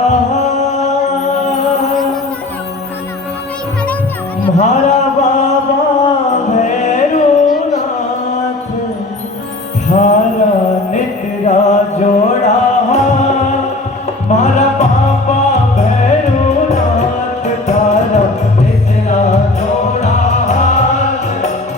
म्हारा बाबा भैरवनाथ, थारा निद्रा जोड़ा, म्हारा बाबा भैरवनाथ, थारा निद्रा जोड़ा,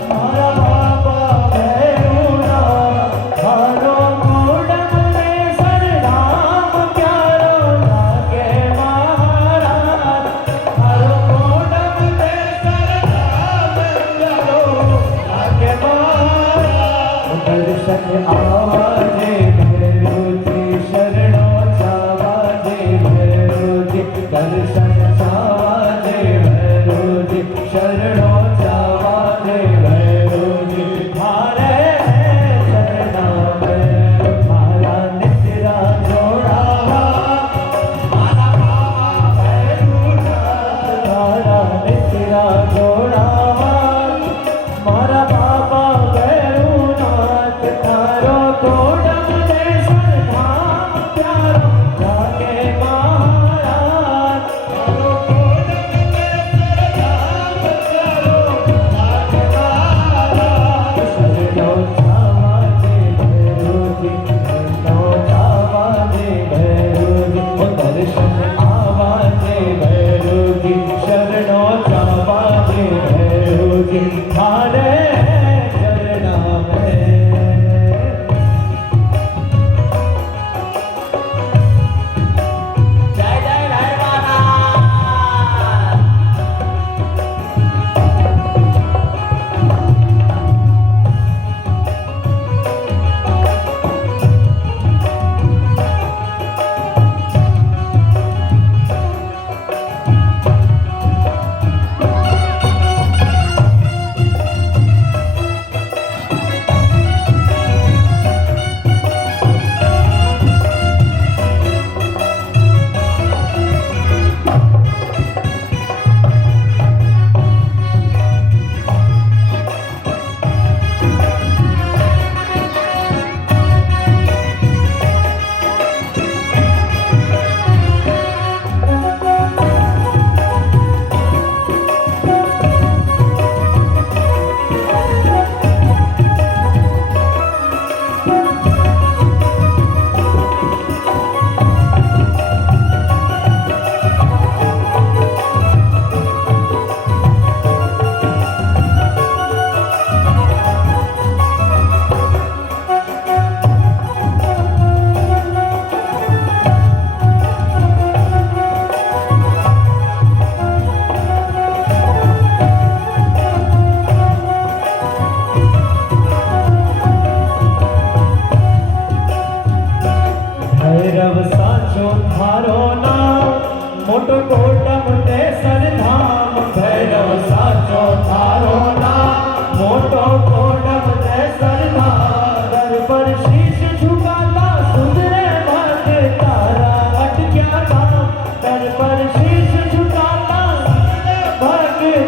म्हारा बाबा भैरवनाथ, थारो कोडम में सरनाम प्यारो लागे महाराज, थारो कोडम में सरनाम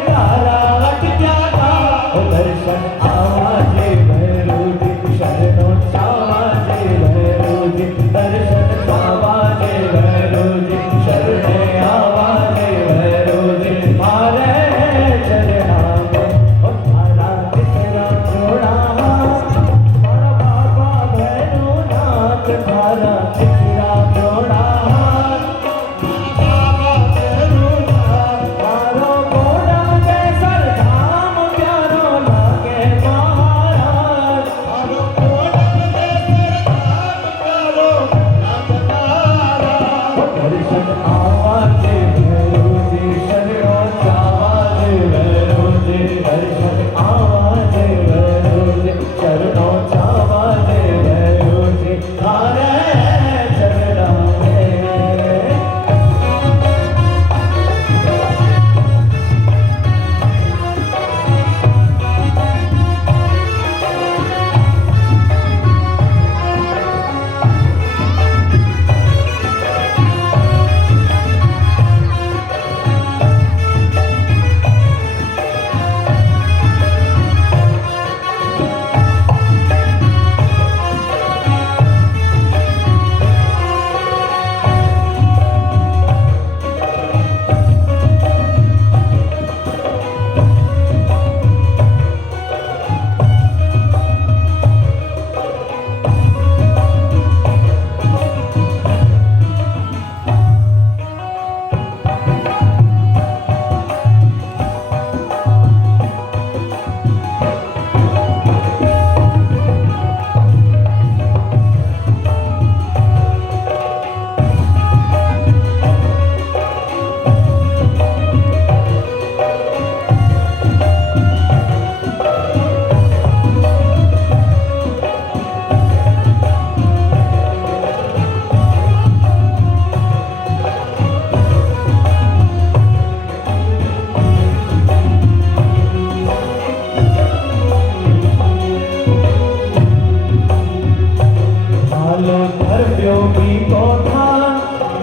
तारा अटक्या था दर्शन आवाजे भैरो जी शरणों चावाजे भैरो जी दर्शन आवाजे भैरो जी शरण आवाजे भैरो जी मारे चरणा में और तारा कितना जोड़ा मारा बाबा भैरो नाथ तारा कितना जोड़ा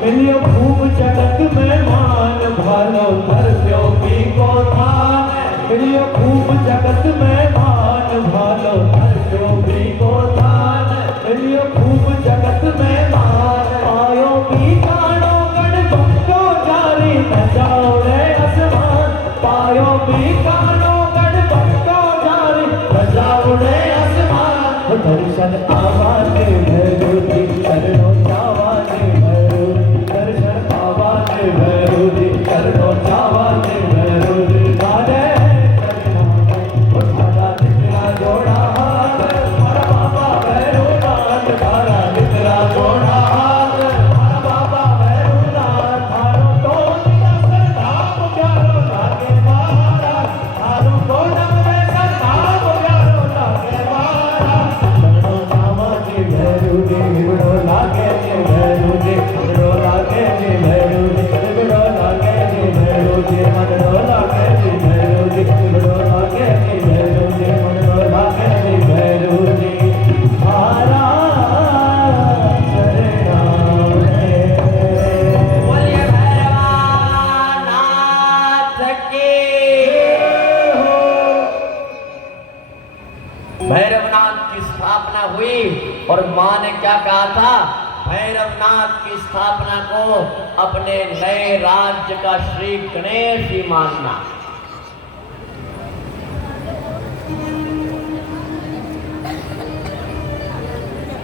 मिलियो खूब जगत में मान भालो धर्म्यो की को थान मिलियो खूब जगत में मान भालो धर्म्यो की को थान मिलियो खूब जगत में मान आयो भी कानो गणपतो जारी न जाओ रे आसमान पायो भी कानो गणपतो जारी न जाओ रे आसमान दर्शन आवाजे भैरो जी शरणों चावाजे भैरो दर्शन आवाजे भैरो जी शरणों चावाजे भैरो जी मारे उठाना निकला जोड़ा हाथ मारा बाबा भैरो नाथ तारा निकला जोड़ा हाथ मारा बाबा भैरो नाथ थारो तो निया सरदाम प्यारो लागे मारा थारो तो नमरे सरदाम प्यारो लागे मारा शरणों चावाजे भैरो जी विड़ो लागे भैरो जी विड़ो लागे भैरो जी विड़ो लागे भैरो जी मनड़ो लागे भैरो जी विड़ो लागे भैरो जी मनड़ो लागे भैरो जी मारा शरणा बोलिए भैरवानाथ की। भैरवनाथ की स्थापना हुई और मां ने क्या कहा था, भैरवनाथ की स्थापना को अपने नए राज्य का श्री गणेश ही मानना।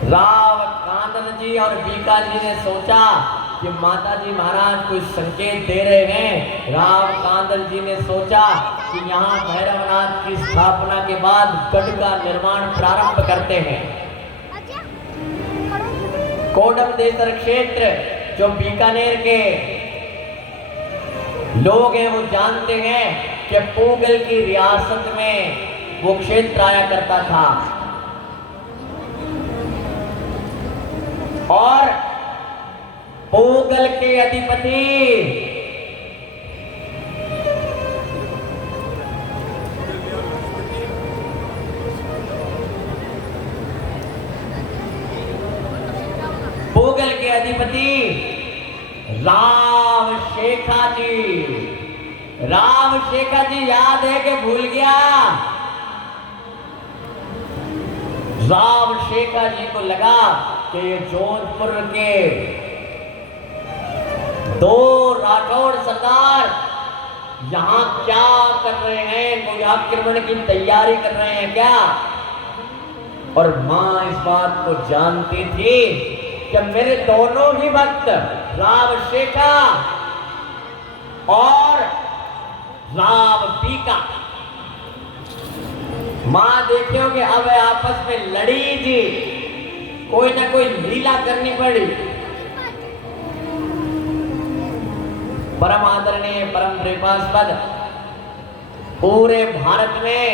राव कांदल जी और बीका जी ने सोचा कि माता जी महाराज कुछ संकेत दे रहे हैं। राव कांदल जी ने सोचा कि यहाँ भैरवनाथ की स्थापना के बाद गढ़ का निर्माण प्रारंभ करते हैं। कोडम देसर क्षेत्र जो बीकानेर के लोग हैं वो जानते हैं कि पूगल की रियासत में वो क्षेत्र आया करता था और पूगल के अधिपति पूगल के अधिपति राव शेखा जी राम शेखर जी याद है कि भूल गया? राम शेखर जी को लगा कि ये जोधपुर के दो राठौड़ सरदार यहां क्या कर रहे हैं, कोई आक्रमण की तैयारी कर रहे हैं क्या? और मां इस बात को जानती थी कि मेरे दोनों ही भक्त राम शेखर और राम बीका, मां देखियो कि अब आपस में लड़ी जी, कोई ना कोई लीला करनी पड़ी। परम आदरणीय परम प्रेमास्पद पूरे भारत में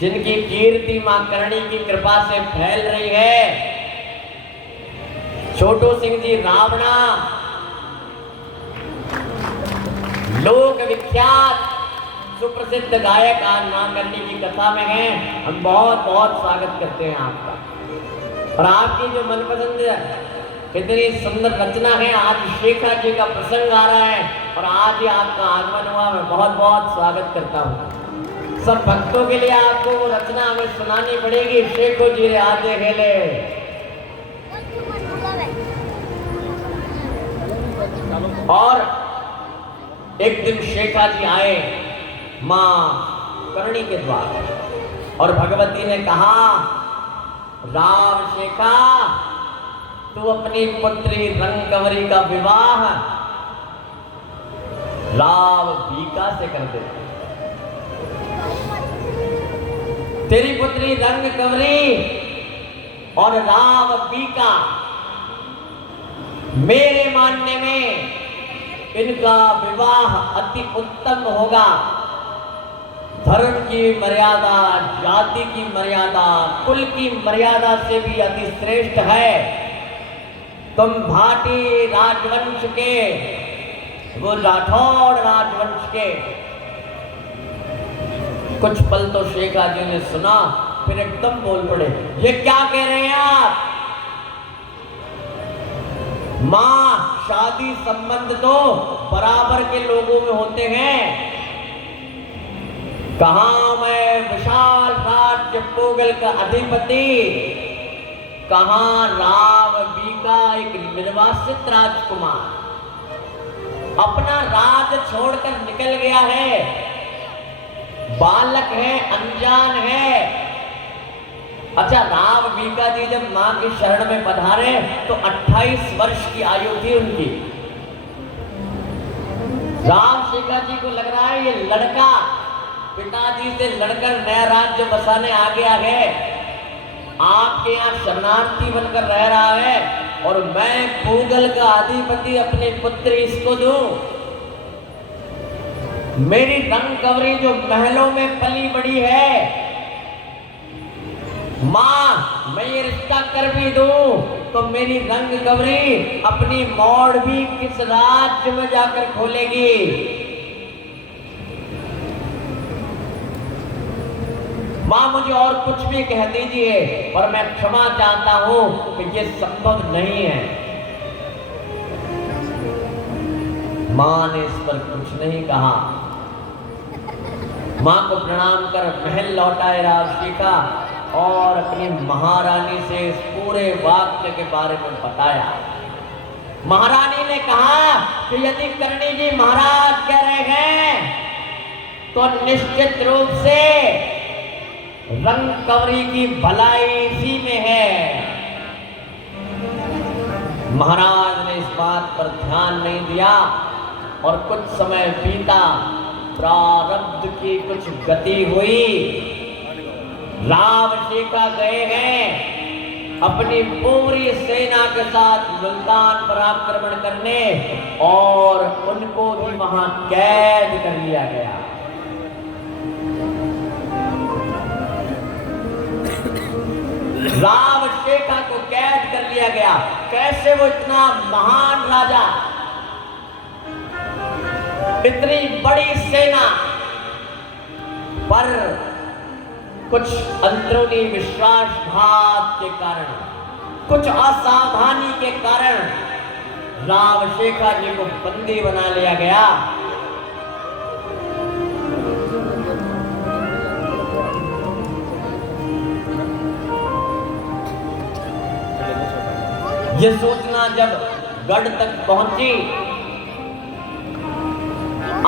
जिनकी कीर्ति मां करणी की कृपा से फैल रही है, छोटू सिंह जी रावणा लोक विख्यात सुप्रसिद्ध गायक आज मां करणी की कथा में हैं। हम बहुत बहुत स्वागत करते हैं आपका। और आपकी जो मनपसंद कितनी सुंदर रचना है, आज शेखर जी का प्रसंग आ रहा है और आज ही आपका आगमन हुआ। मैं बहुत बहुत स्वागत करता हूँ। सब भक्तों के लिए आपको वो रचना हमें सुनानी पड़ेगी। शेखो जी रे आते खेले। और एक दिन शेखर जी आए मां करणी के द्वार और भगवती ने कहा, राम शेखर तू अपनी पुत्री रंगकंवरी का विवाह राम बीका से कर दे। तेरी पुत्री रंगकंवरी और राम बीका मेरे मानने में इनका विवाह अति उत्तम होगा। धर्म की मर्यादा, जाति की मर्यादा, कुल की मर्यादा से भी अति श्रेष्ठ है। तुम भाटी राजवंश के, वो राठौड़ राजवंश के। कुछ पल तो शेखर जी ने सुना, फिर एकदम बोल पड़े, ये क्या कह रहे हैं आप? मां, शादी संबंध तो बराबर के लोगों में होते हैं। कहां मैं विशाल राज्य पोगल का अधिपति, कहां राम बीका एक निर्वासित राजकुमार अपना राज छोड़कर निकल गया है। बालक है, अनजान है। अच्छा, राम बीका जी जब मां की शरण में पधारे तो 28 वर्ष की आयु थी उनकी। राम शेखर जी को लग रहा है ये लड़का पिताजी से लड़कर नया राज्य बसाने आ गया है, आपके यहाँ शरणार्थी बनकर रह रहा है और मैं पूगल का अधिपति अपनी पुत्री इसको दूं। मेरी रंगकंवरी जो महलों में पली बड़ी है, मां मैं ये रिश्ता कर भी दूं तो मेरी रंगकंवरी अपनी मौड़ भी किस राज्य में जाकर खोलेगी? मां मुझे और कुछ भी कह दीजिए, पर मैं क्षमा चाहता हूं कि ये संभव नहीं है। मां ने इस पर कुछ नहीं कहा। मां को प्रणाम कर महल लौटाए राम शेखर और अपनी महारानी से इस पूरे वाक्य के बारे में बताया। महारानी ने कहा कि यदि करणी जी महाराज कह रहे हैं तो निश्चित रूप से रंगकंवरी की भलाई इसी में है। महाराज ने इस बात पर ध्यान नहीं दिया और कुछ समय बीता, प्रारब्ध की कुछ गति हुई। राम शेखर गए हैं अपनी पूरी सेना के साथ मुल्तान पर आक्रमण करने और उनको भी वहां कैद कर लिया गया। राम शेखर को कैद कर लिया गया। कैसे? वो इतना महान राजा, इतनी बड़ी सेना, पर कुछ अंदरूनी विश्वासघात के कारण, कुछ असावधानी के कारण राम शेखर जी को बंदी बना लिया गया ये सोचना जब गढ़ तक पहुंची,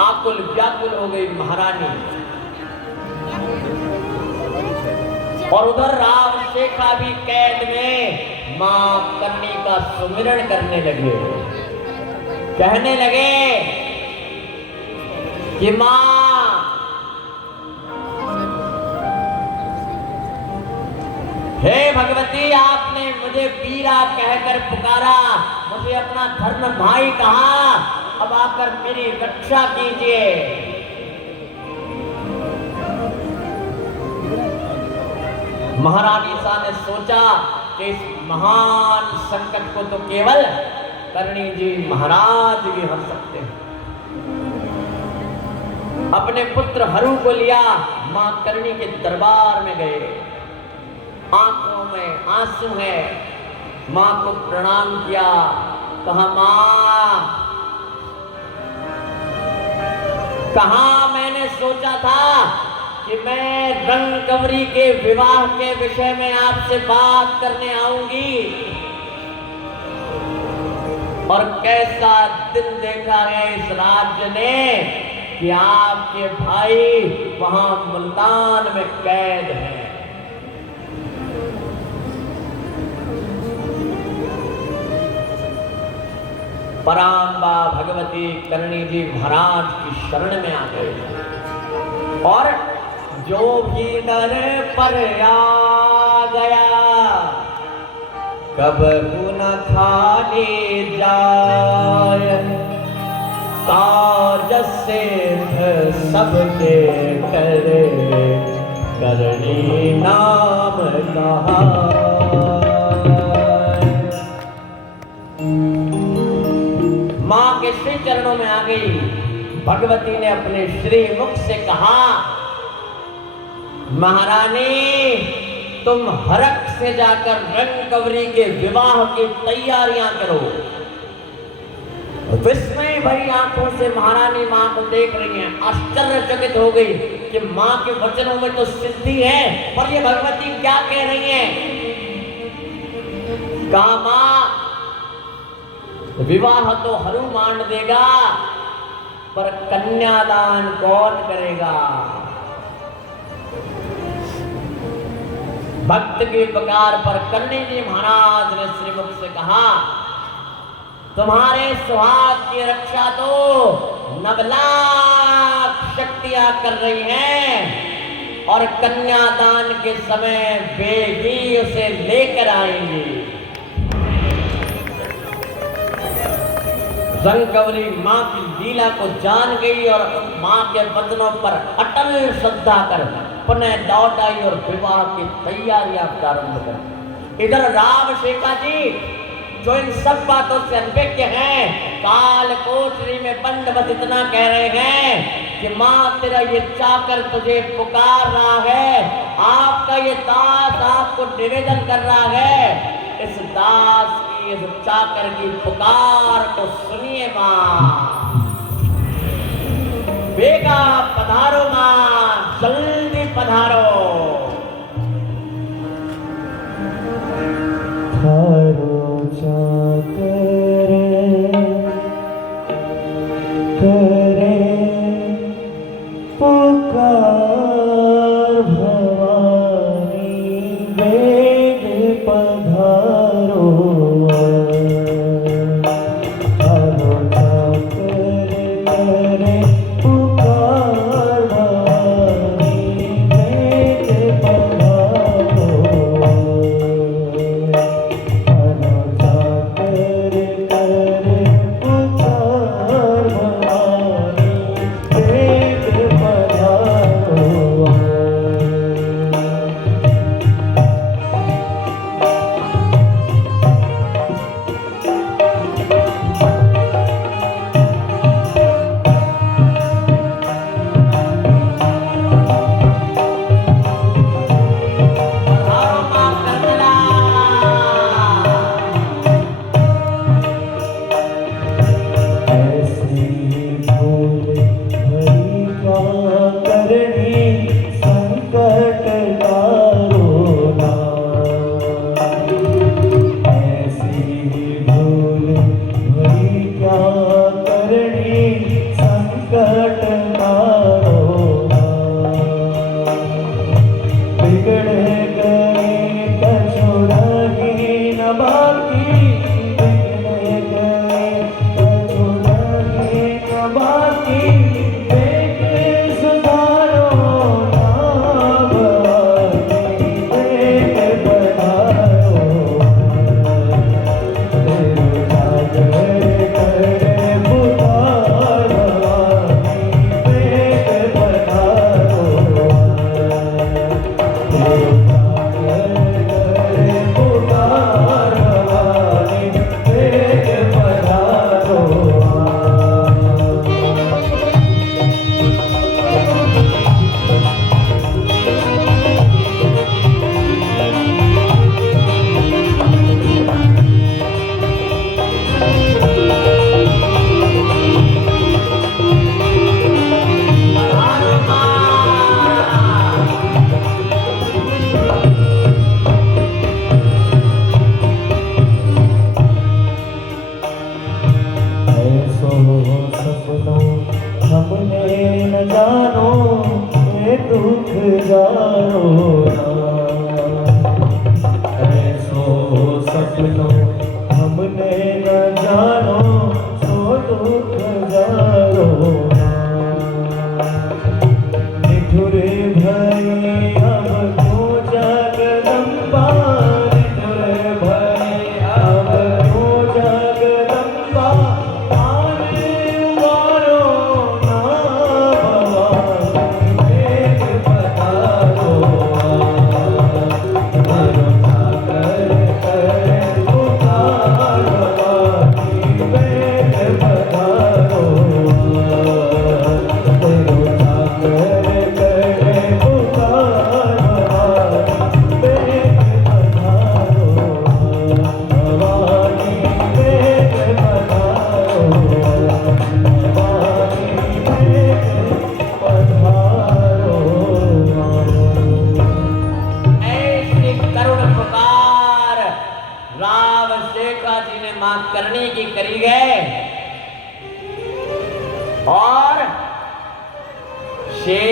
आकुल व्याकुल हो गई महारानी। और उधर राव शेखा भी कैद में मां करनी का सुमिरन करने लगे, कहने लगे कि मां हे भगवती, आपने मुझे वीरा कहकर पुकारा, मुझे अपना धर्म भाई कहा, अब आकर मेरी रक्षा कीजिए। महारानी सा ने सोचा कि इस महान संकट को तो केवल करणी जी महाराज भी हर सकते हैं। अपने पुत्र हरू को लिया, मां करणी के दरबार में गए, आंखों में आंसू है, मां को प्रणाम किया, कहा मां, कहा मैंने सोचा था कि मैं रंगकंवरी के विवाह के विषय में आपसे बात करने आऊंगी, और कैसा दिन देखा है इस राज्य ने कि आपके भाई वहां मुल्तान में कैद हैं। पराम्बा भगवती करणी जी महाराज की शरण में आ गए, और जो भी दर पर आ गया कबहू न खाली जाय, काज सिद्ध सबके करे करणी नाम कहा। मां के श्री चरणों में आ गई। भगवती ने अपने श्री मुख से कहा, महारानी तुम हरख से जाकर रंगकंवरी के विवाह की तैयारियां करो। विस्मय भरी आंखों से महारानी मां को देख रही हैं, आश्चर्यचकित हो गई कि मां के वचनों में तो सिद्धि है, पर ये भगवती क्या कह रही हैं। कहा मां, विवाह तो हरू मान देगा, पर कन्यादान कौन करेगा। भक्त की पुकार पर करणी जी महाराज ने श्रीमुख से कहा, तुम्हारे सुहाग की रक्षा तो 9 लाख शक्तियां कर रही हैं, और कन्यादान के समय वे ही उसे लेकर आएंगी। रंगकंवरी मां की लीला को जान गई और मां के वचनों पर अटल श्रद्धा कर पुनः लौट आई और विवाह की तैयारियां प्रारंभ कर। इधर राव शेखा जी जो इन सब बातों से अनभिज्ञ हैं, काल कोठरी में बंद बस इतना कह रहे हैं कि मां तेरा ये चाकर तुझे पुकार रहा है, आपका ये दास आपको निवेदन कर रहा है, इस दास की, इस चाकर की पुकार को सुनिए मां। बेगा पधारो मां, जल्दी पधारो। करे पुकार भवानी, वेग पधारो। हरो करे करे पुकार भवानी, वेग पधारो। हरो करे करे पुकार भवानी, वेग पधारो।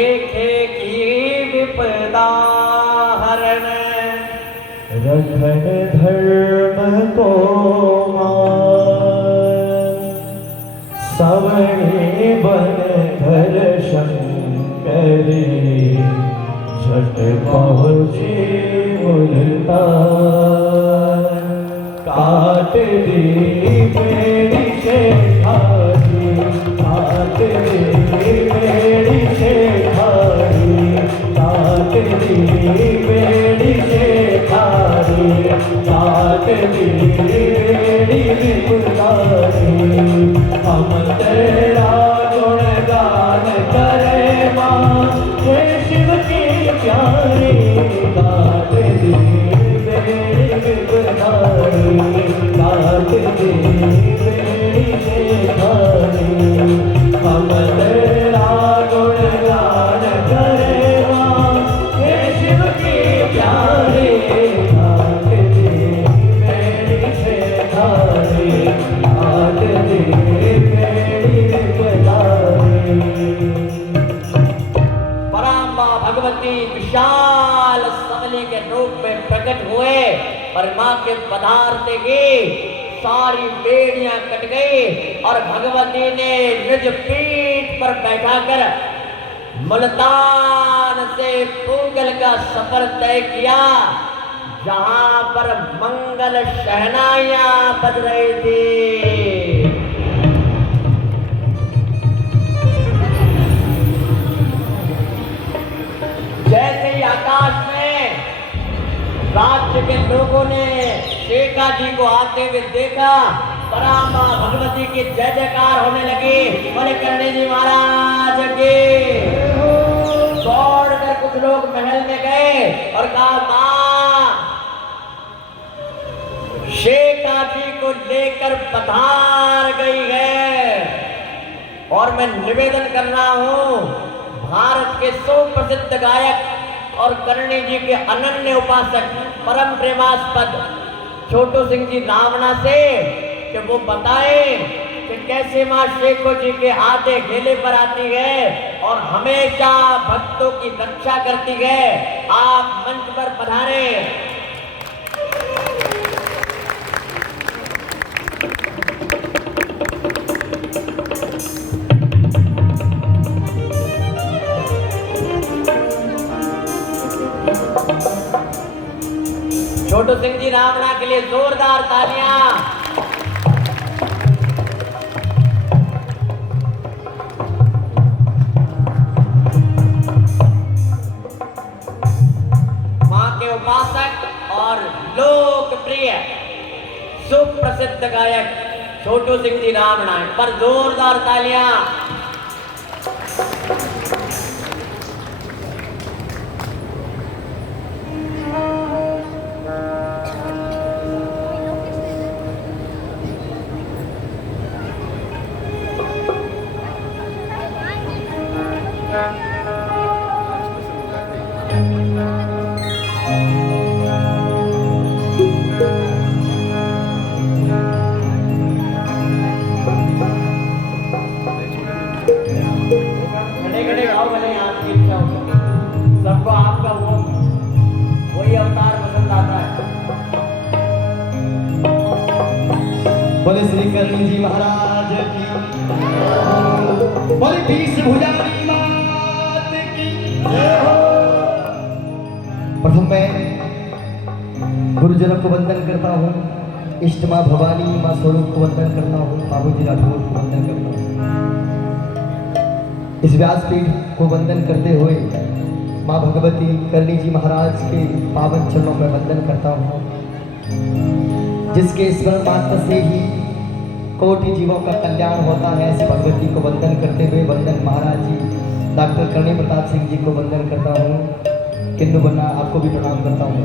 देखे की विपदा हरण, रखन धर्म को मान, सवणे बन घर शंकरी, झट पहुँचे मुल्तान, काट दी मेरी शेखारी, काट दी मेरी शेखारी, काट दी मेरी शेखारी, काट दी मेरी विपुलारी। हम तेरा गुणगान करे माँ, हे शिव की प्यारी, काट दी मेरी विपुलारी, काट दी मेरी शेखारी। हम तेरा गुणगान करे माँ, हे शिव की प्यारी, काट दी मेरी शेखारी, काट दी मेरी विपुलारी। पराम्बा भगवती विशाल सबली के रूप में प्रकट हुए, पर मां के पदार्थ की सारी बेड़ियां कट गई और भगवती ने निज पीठ पर बैठाकर मुल्तान से पूगल का सफर तय किया, जहां पर मंगल शहनाइयां बज रही थी। जैसे ही आकाश में राज्य के लोगों ने शेखा जी को आते हुए देखा, पराम्बा भगवती की जय जयकार होने लगी। बोले करणी जी महाराज के। दौड़ कर कुछ लोग महल में गए और कहा, मां शेखा जी को लेकर पधार गई है, और मैं निवेदन कर रहा हूं भारत के सुप्रसिद्ध गायक और करणी जी के अनन्य उपासक परम प्रेमास्पद छोटू सिंह जी रावणा से कि वो बताए कि कैसे मां शेखो जी के आधे घेले पर आती है और हमेशा भक्तों की रक्षा करती है। आप मंच पर पधारे। छोटू सिंह जी रावणा के लिए जोरदार तालियां। मां के उपासक और लोकप्रिय सुप्रसिद्ध गायक छोटू सिंह जी रावणा पर जोरदार तालियां। सबको आपका वही अवतार पसंद आता है। बोले श्री करणी जी महाराज की, बोले बीस भुजानी मात की जय हो। प्रथम मैं गुरुजनों को वंदन करता हूँ, इष्ट माँ भवानी माँ स्वरूप को वंदन करता हूँ, बाबूजी राठौर को वंदन करता हूँ। इस व्यासपीठ को वंदन करते हुए माँ भगवती करणी जी महाराज के पावन चरणों में वंदन करता हूँ, जिसके स्मरण मात्र से ही कोटि जीवों का कल्याण होता है। ऐसे भगवती को वंदन करते हुए वंदन महाराज जी डॉक्टर करणी प्रताप सिंह जी को वंदन करता हूँ। किन्नू बन्ना आपको भी प्रणाम करता हूँ।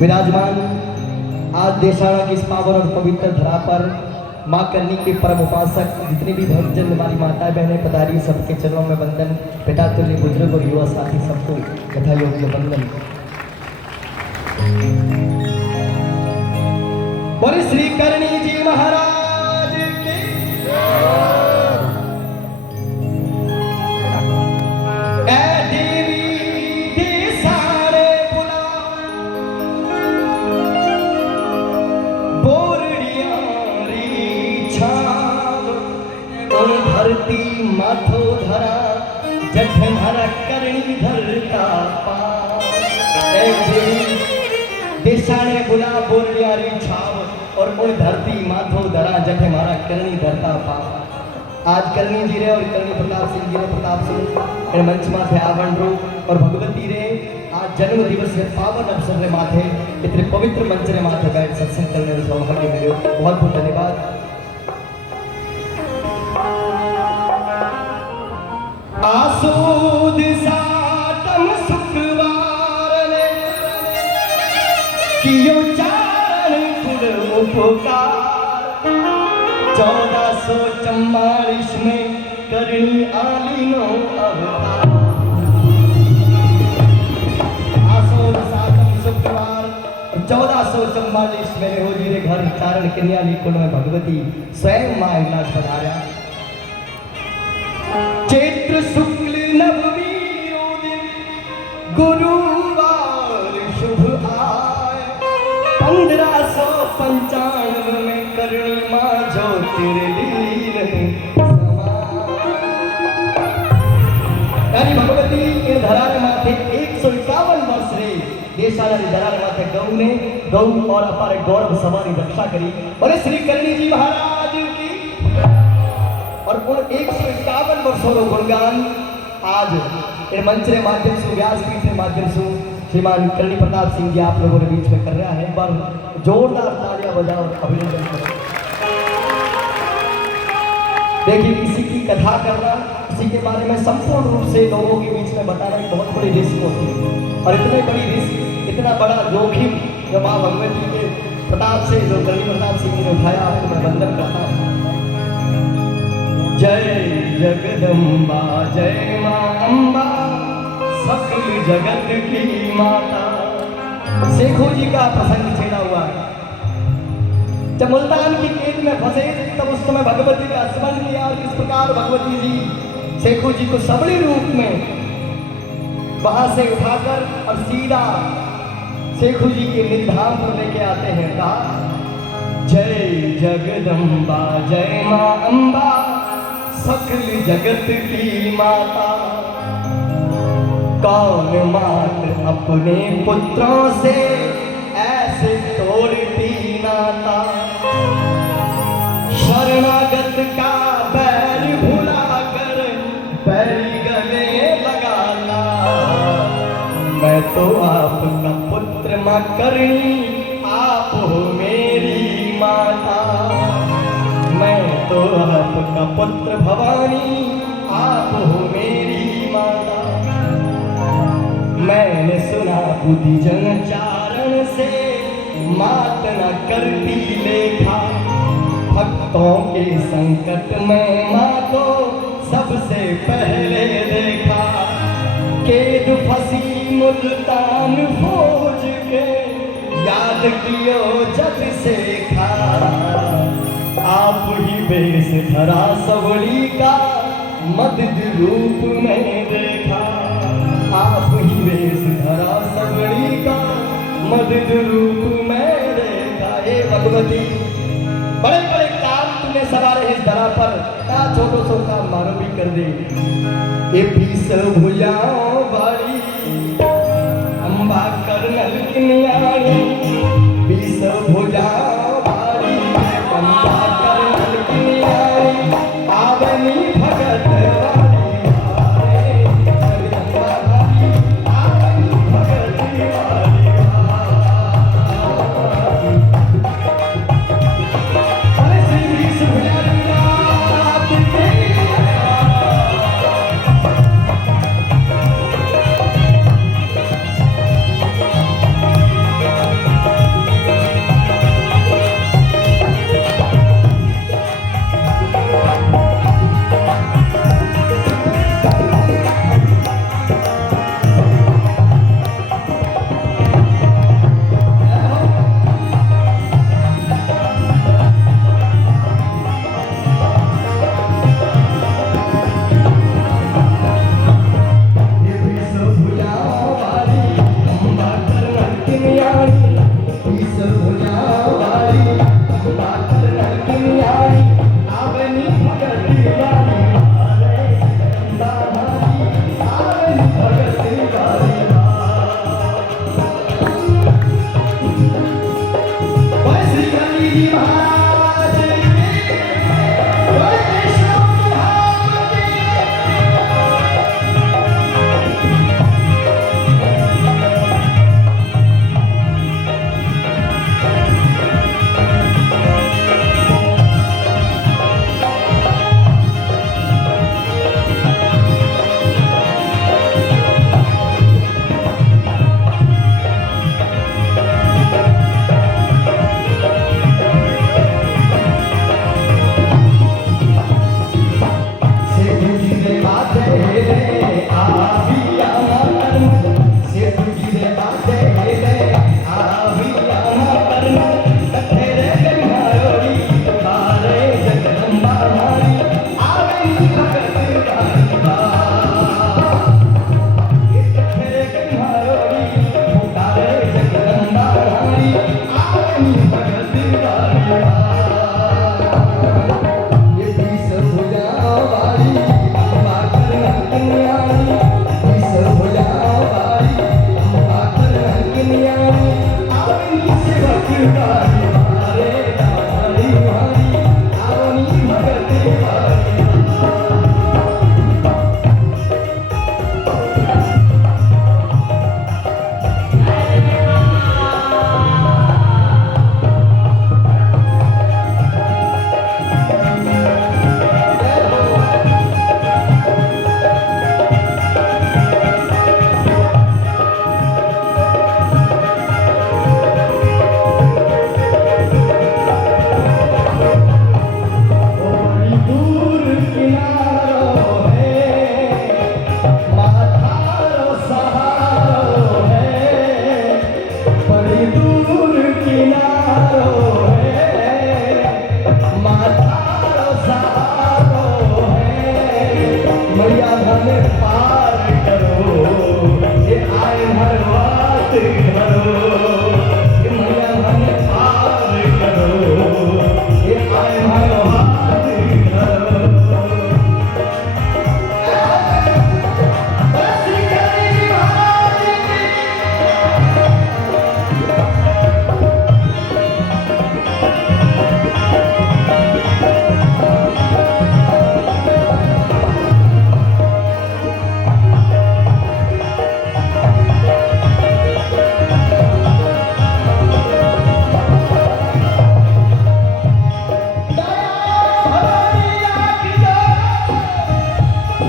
विराजमान आज देशाड़ा की इस पावन और पवित्र धरा पर माँ करनी के परम उपासक जितने भी भक्तजन हमारी माताएं बहनें पधारी, सबके चरणों में वंदन। पिता तुल्य बुजुर्ग और युवा साथी सबको यथा योग्य वंदन। बोले श्री करणी जी महाराज की। हरा करणी धरता पार। एक देवी देशाने बुला बोलियारी छाव और उन धरती माथो धरा जखे मारा करणी धरता पार। आज करणी जी रे और करणी प्रताप सिंह जी रे प्रताप सिंह इन मंच माथे आवण रो और भगवती रे आज जन्म दिवस रे पावन अवसर रे माथे इतने पवित्र मंच रे माथे बैठ सत्संग करने रो सौभाग्य मिलो। बहुत बहुत धन्यवाद। आसूद सातम शुक्रवार ने कियो चारण कुल उपकार। 1444 में करणी आलीनो अवतार। आसूद सातम शुक्रवार 1444 में हो जी रे घर चारण कन्या कुल में भगवती स्वयं मां इलाज पधार्या। चैत्र शुक्ल नवमी गुरुवार शुभ आए। 1595 में करणी मां ज्योतिर्लीन यानी भगवती इन धरार माथे 151 वर्ष रे देशाला धरार माथे गौ और अपार गौरव सवारी रक्षा करी। और श्री करणी जी महाराज की और उन 151 वर्षों का गुणगान आज इन मंच के माध्यम से व्यासपीठ के माध्यम से श्रीमान करणी प्रताप सिंह जी आप लोगों के बीच में कर रहा है। पर जोरदार तालियां बजाओ अभिनंदन करो। देखिए किसी की कथा करना, किसी के बारे में संपूर्ण रूप से लोगों के बीच में बताना एक बहुत बड़ी रिस्क होती है। और इतनी बड़ी रिस्क, इतना बड़ा जोखिम जो माँ भगवती के प्रताप से जो करणी प्रताप सिंह जी ने उठाया, आपको मैं वंदन करता हूँ। जय जगदम्बा जय मां अम्बा सकल जगत की माता। शेखू जी का प्रसंग छेड़ा हुआ है। जब मुल्तान की केद में फंसे तब उस समय भगवती का स्मरण किया और किस प्रकार भगवती जी शेखू जी को सबली रूप में वहां से उठाकर और सीधा शेखू जी के निधाम पर लेके आते हैं। कहा जय जगदम्बा जय मां अम्बा सकल जगत की माता। कौन मात अपने पुत्रों से ऐसे तोड़ती नाता। शरणागत का बैर भुलाकर बैरी गले लगाना। मैं तो आपका पुत्र मां करणी, आप हो मेरी माता। मैं तो आपका पुत्र भवानी, आप हो मेरी माता। मैंने सुना बुद्धि जन चारण से मात न करती लेखा। भक्तों के संकट में माँ को सबसे पहले देखा। केद फंसी मुल्तान फौज के याद कियो जग से खा। आप ही बेस धरा सबली का मदद रूप में देखा। आप ही बेस धरा सबली का मदद रूप में देखा। हे भगवती बड़े बड़े काम तूने सवारे इस धरा पर, क्या छोटो सो काम मारो भी कर दे। ये पीस भुजाओ भारी अम्बा करनल की न्यारी। पीस भुजाओ भारी अम्बा करनल की न्यारी। आवनी भगत वाली हारे जगदम्बा भारी। आवनी भगत वाली हारे। श्री सुभ्यानाथ की हाथ करो, ये मैया मन पार करो, ये आए मारो हाथ करो। श्री करी महाराज की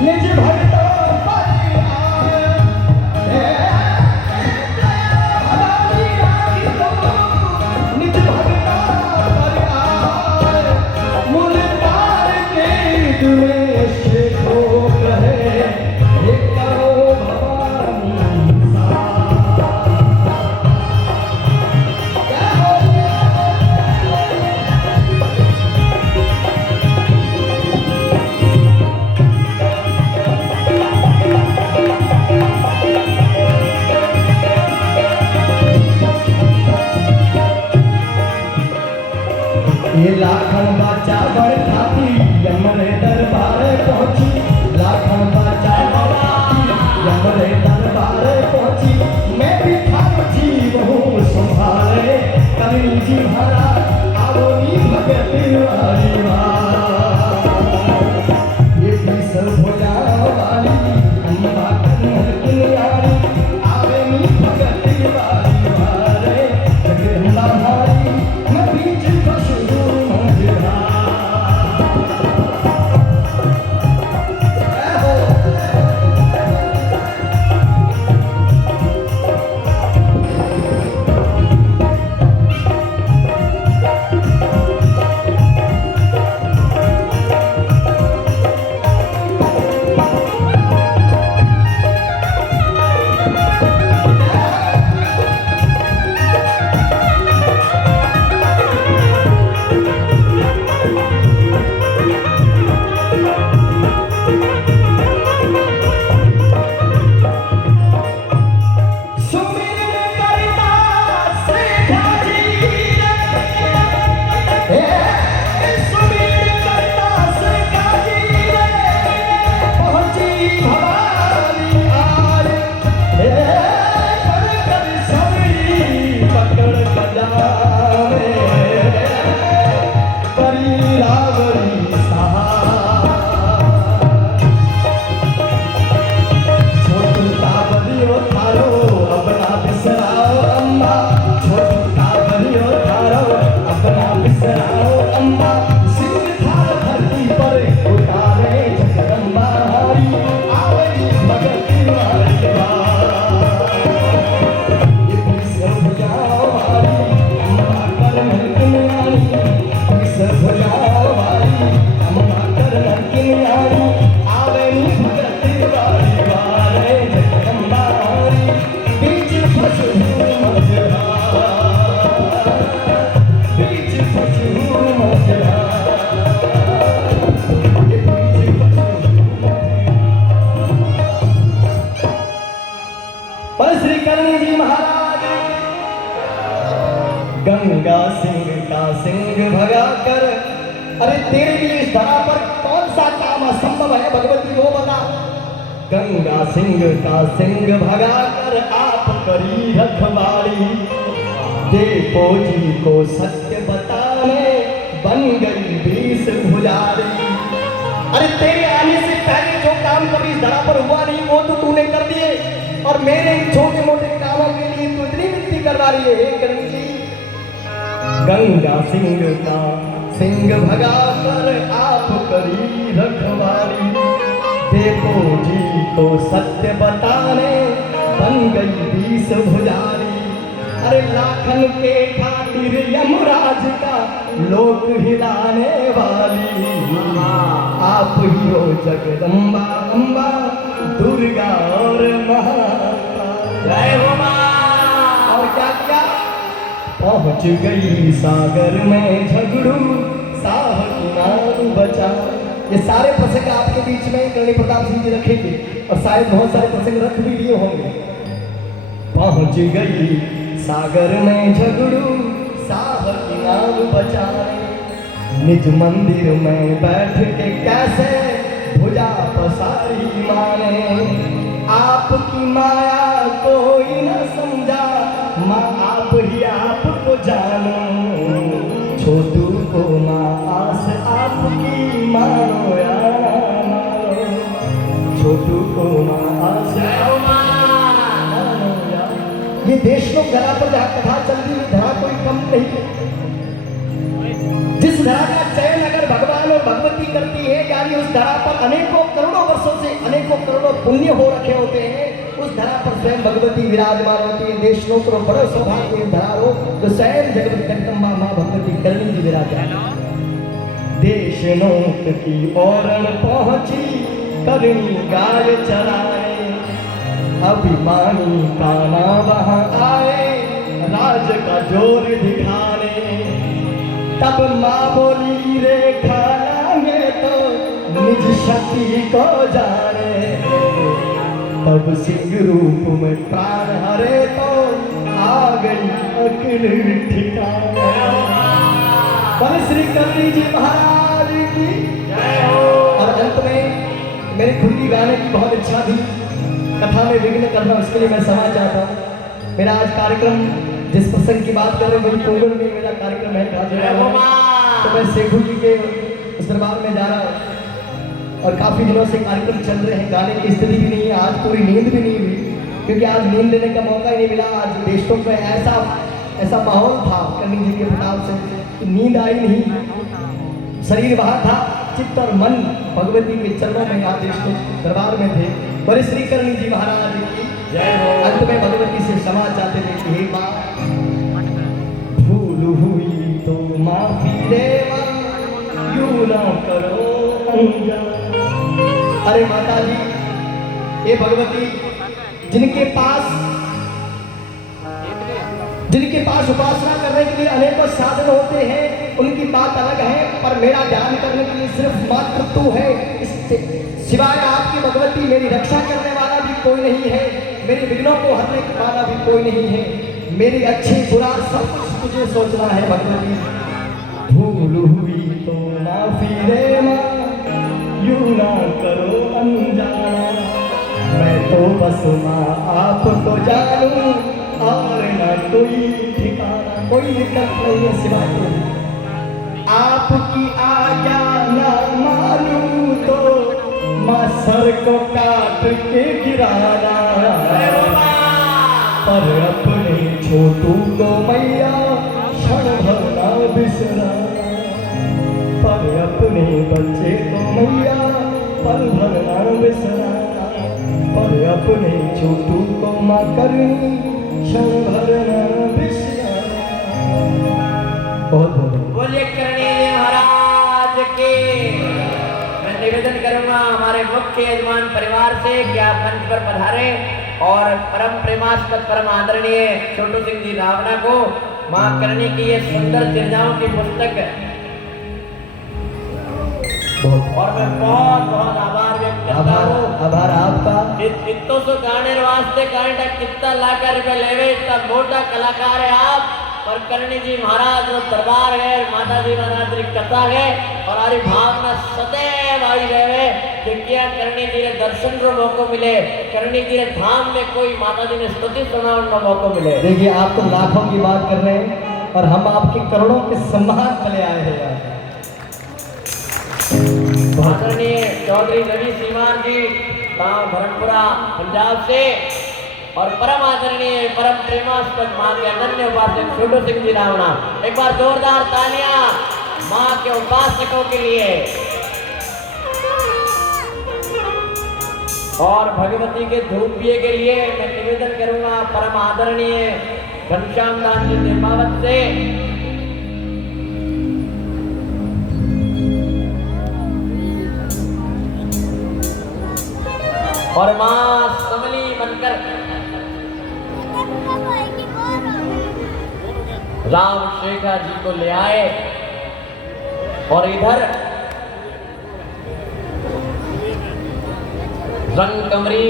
निज भक्त निज भक्त मूल पार के दुमेश को कहे ये करो भवानी ये लाखन बाचा बड़ खाती यमरे दरबार पहुंची, लाखन बाचा बड़ खाती यमरे दरबार पहुंची, मैं भी खाती हूँ संभाले करी जी भरा आओ नी भगत वाली माँ। ये भी सब भोला वाली अम्मा कन्हर किनारी आवे नी भगत वाली मारे जगदम्बा हमारी मैं बीच पशु गंगा सिंह का सिंह भगा कर, अरे तेरे लिए इस धरा पर कौन सा काम असंभव है भगवती वो बता। गंगा सिंह का सिंह भगा कर आप करी रखवाली, देखो जी को सत्य बताने बन गई 20 भुजारी। अरे तेरे आने से पहले जो काम कभी इस धरा पर हुआ नहीं वो तो तूने कर दिए, और मेरे छोटे मोटे कामों के लिए तू इतनी विनती करवा रही है। हे करुण जी, गंगा सिंह का सिंह भगा कर आप करी रखवाली, देखो जी को सत्य बताने बन गई 20 भुजारी। अरे लाखन के खातिर यमराज का लोक हिलाने वाली, आप ही हो जगदम्बा अम्बा दुर्गा और महाकाली। जय हो मां। और क्या किया? पहुंच गई सागर में झगड़ू साह किनारू बचा। ये सारे प्रसंग आपके बीच में करणी प्रताप सिंह जी रखेंगे, और शायद बहुत सारे प्रसंग रख भी लिए होंगे। पहुंच गई सागर में झगड़ू साहब की नाव बचाए। निज मंदिर में बैठ के कैसे भुजा पसारी माने, आपकी माया कोई न समझा, माँ आप ही आपको जानो, छोटू को माँ आस आपकी मानो या मानो, छोटू को माँ आस मानो या। ये देश लोग धरा पर जहाँ कथा चल रही है, धरा कोई कम नहीं है। जिस धरा का चयन अगर भगवान और भगवती करती है, यानी उस धरा पर अनेकों करोड़ों वर्षों से अनेकों करोड़ों पुण्य हो रखे होते हैं, उस धरा पर स्वयं भगवती विराजमान होती है। देश लोग को बड़ो सौभाग्य धरा हो तो स्वयं जगत जगदम्बा माँ भगवती करणी जी विराजमान। देश नोक की ओरण पहुंची करणी गाय चराए, अभिमानी काना वहां आए राज का जोर दिखाने। तब माँ बोली रे खालांगे तो निज शक्ति को जाने, तब सिंह रूप में प्राण हरे तो आ गई अकिल ठिकाने। पर श्री करणी जी महाराज की जय हो। और अंत में मेरी खुद की गाने की बहुत इच्छा थी, कथा में विघ्न करना, उसके लिए मैं क्षमा चाहता हूँ। मेरा आज कार्यक्रम जिस प्रसंग की बात कर रहे हैं वही पोगल में मेरा कार्यक्रम है। तो मैं शेखू जी के उस दरबार में जा रहा हूँ और काफ़ी दिनों से कार्यक्रम चल रहे हैं, गाने की स्थिति भी नहीं है, आज पूरी नींद भी नहीं हुई, क्योंकि आज नींद लेने का मौका ही नहीं मिला। आज देशों में ऐसा माहौल था करणी जी के प्रताप से कि नींद आई नहीं, शरीर वहाँ था, चित्त और मन भगवती के चरणों में आप देश दरबार में थे। बड़े श्री करणी जी महाराज की जय हो। अंत में भगवती से क्षमा चाहते थे कि हे माँ, भूल हुई तो माफी रे माँ, यूं ना करो अनजान। अरे माता जी, हे भगवती, जिनके पास उपासना करने के लिए अनेकों साधन होते हैं, उनकी बात अलग है, पर मेरा ध्यान करने के लिए सिर्फ मात्र तू है। इससे सिवाय आपकी भगवती मेरी रक्षा करने वाला भी कोई नहीं है, मेरे विघ्नों को हरने वाला भी कोई नहीं है। मेरी अच्छी बुरा सब कुछ तुझे सोचना है भगवती। भूल हुई तो माफी रे माँ, यूं ना करो अनजाना, मैं तो बस माँ आपको जानूं और ना कोई ठिकाना। कोई दिक्कत नहीं है सिवाय तुम, आपकी आज्ञा ना मानूं तो माँ सर को काट के गिराना, पर अपने छोटू को मैया क्षण भर ना बिसराना, पर अपने बच्चे को मैया पल भर ना बिसराना, पर अपने छोटू को माँ करनी क्षण भर ना बिसराना। बहुत बहुत बोलिए करणी जी महाराज के। मैं निवेदन करूंगा हमारे मुख्य यजमान परिवार से कि आप मंच पर पधारे और परम प्रेमास्पद परम आदरणीय छोटू सिंह जी रावणा को मां करणी की ये सुंदर चर्चाओं की पुस्तक, और मैं बहुत बहुत आभार व्यक्त करता हूँ। आभार आपका। इतो सो गाने वास्ते कांटा कितना लाकर रुपए लेवे, इतना मोटा कलाकार है आप। और करणी जी महाराज जो दरबार है, माता जी महाराज की कथा है, और हमारी भावना सदैव आई रहे कि क्या करणी जी रे दर्शन रो मौको मिले, करणी जी रे धाम में कोई माता जी ने स्तुति सुनाने का मौको मिले। देखिए, आप तो लाखों की बात कर रहे हैं और हम आपके करोड़ों के सम्मान के लिए आए हैं यार। आदरणीय चौधरी रवि सीमान जी गांव धर्मपुरा पंजाब से, और परम आदरणीय परम प्रेमास्पद मां के अनन्य उपासक छोटू सिंह जी रावणा। एक बार जोरदार तालियां मां के उपासकों के लिए। और भगवती के धूपिये के लिए मैं निवेदन करूंगा परम आदरणीय घनश्याम दास जी निर्मावत से। और मां समली बनकर राम शेखा जी को ले आए, और इधर रंग कमरी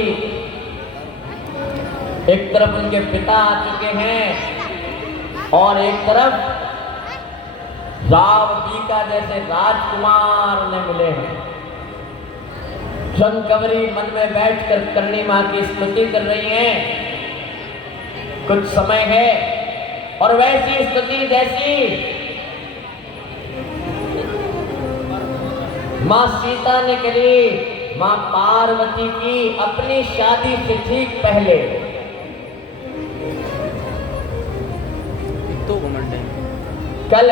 एक तरफ उनके पिता आ चुके हैं और एक तरफ राव बीका जैसे राजकुमार ने मिले हैं। शंकवरी मन में बैठकर करणी मां की स्तुति कर रही हैं। कुछ समय है और वैसी स्तुति जैसी मां सीता ने करी, मां पार्वती की अपनी शादी से ठीक पहले। तो घमंड है। कल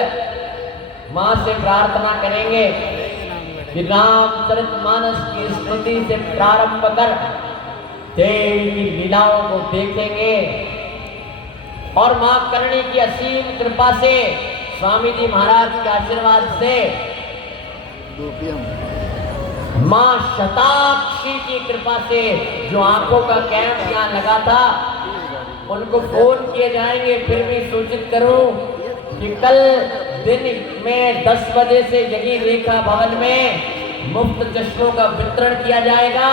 मां से प्रार्थना करेंगे कि रामचरितमानस की स्तुति से प्रारंभ कर देवी की लीलाओं को देखेंगे और मां करणी की असीम कृपा से, स्वामी जी महाराज के आशीर्वाद से, मां शताक्षी की कृपा से जो आंखों का कैंप यहाँ लगा था उनको फोन किए जाएंगे। फिर भी सूचित करूं कि कल दिन में 10 बजे से यही रेखा भवन में मुफ्त चश्मों का वितरण किया जाएगा।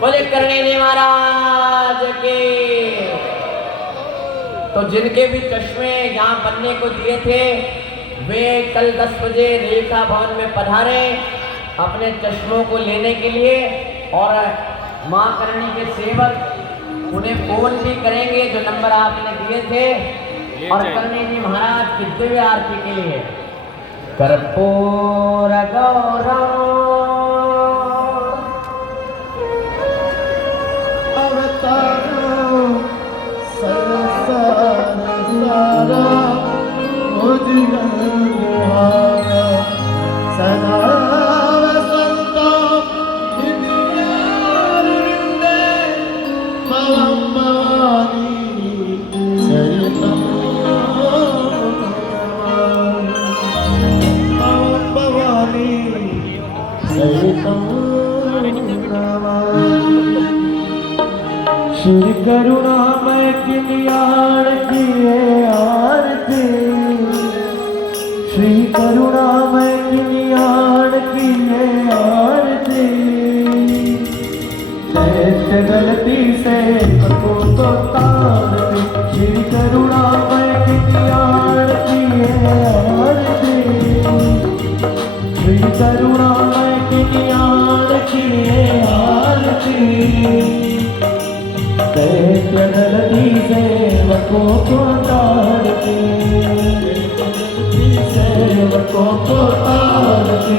बोले करणी जी महाराज के। तो जिनके भी चश्मे यहाँ बनने को दिए थे वे कल 10 बजे रेखा भवन में पधारे अपने चश्मों को लेने के लिए, और मां करणी के सेवक उन्हें फोन भी करेंगे जो नंबर आपने दिए थे। और करणी जी महाराज की दिव्य आरती के लिए कर्पूर गौरम श्री करुणामय किलियाण की आरती, श्री करुणामय किलियाण की आरती। दैत्य गलती से को तो तार दे, श्री करुणामय किलियाण की आरती, श्री करुणामय किलियाण की आरती। दैत्य गलती सेवकों को तारती, सेवकों को तारती।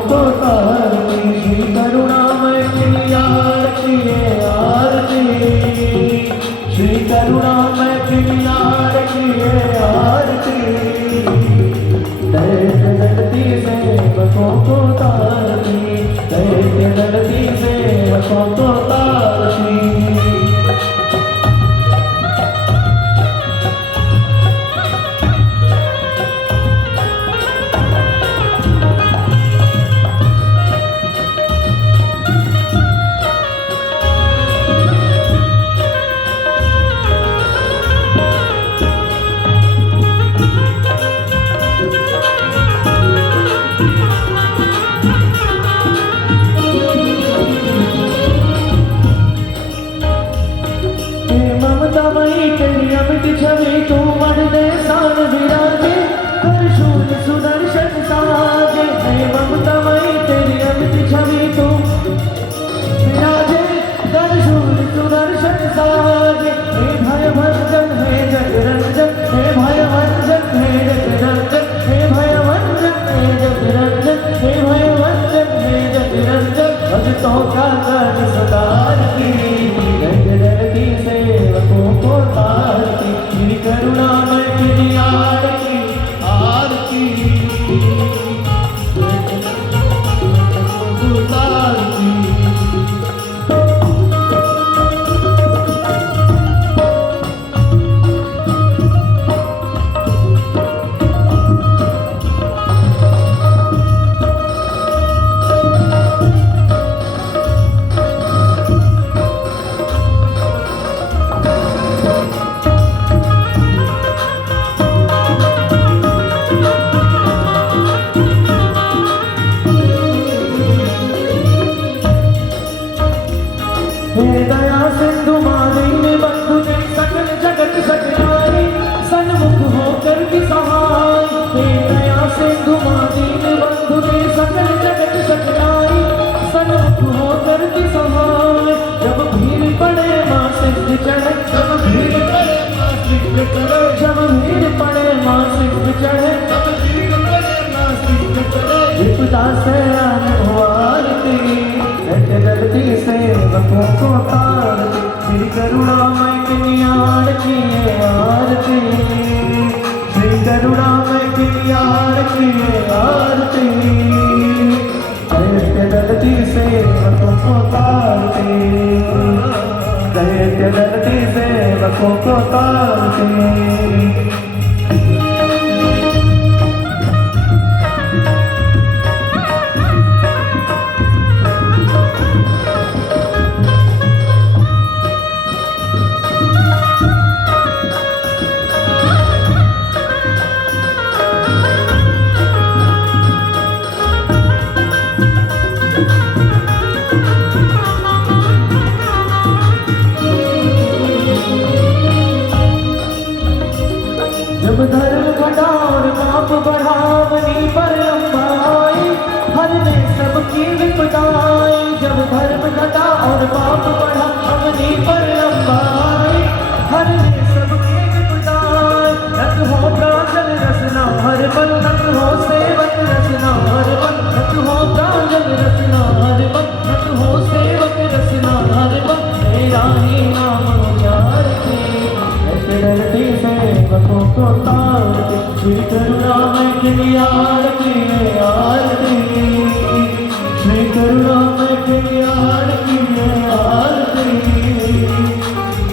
को तारती, श्री करुणामय की आरती है आरती, श्री करुणामय की आरती है आरती, दैत्य दलती सेवकों को तारती, दैत्य दलती सेवकों को तारती। ममतामयी तेरी अमित छवि तू मन दे सान विराजे, कर शूल सुदर्शन साजे। हे ममतामयी तेरी अमित छवि तू विराजे, कर शूल सुदर्शन साजे। हे भयभंजन हे जगरंजन, हे भयभंजन हे जगरंजन, हे भयभंजन हे जगरंजन, हे भयभंजन हे जगरंजन। भक्तों का कर सुधार की, जगदलती सेवकों को तारती, श्री करुणामय की आरती आरती, तारती। हे दया सिंधु मालिनी बंधु तेरी सकल जगत सकलानी, सन्मुख होकर भी सहाय। हे दया सिंधु मालिनी बंधु तेरी सकल जगत सकलानी, सन्मुख होकर भी सहाय। जब भीड़ पड़े माँ सिद्ध चढ़े, जब भीड़ पड़े माँ सिद्ध चढ़े, जब भीड़ पड़े माँ सिद्ध चढ़े, जब भीड़ पड़े माँ सिद्ध चढ़े। विपदा से आने आरती, दलती सेवकों को तारती, श्री करुणामय की आरती है आरती, श्री करुणामय की आरती है आरती। दैत्य दलती सेवकों को तारती, दैत्य दलती सेवकों को तारती। जब धर्म घटा और पाप बढ़ावनी पर लंबाई, हर ने सबकी विपदाई। जब धर्म घटा और पाप बढ़ावनी पर लंबाई, हर ने सबकी विपदाई। नत हो प्राजल रसना हर पल, नत हो सेवक रसना हर पल, नत हो प्राजल रसना हर पल, नत हो सेवक रसना हर पल। तेरा ही नाम उजारती, दलती सेवकों को तारती, श्री करुणामय की आरती है आरती, श्री करुणामय की आरती है आरती।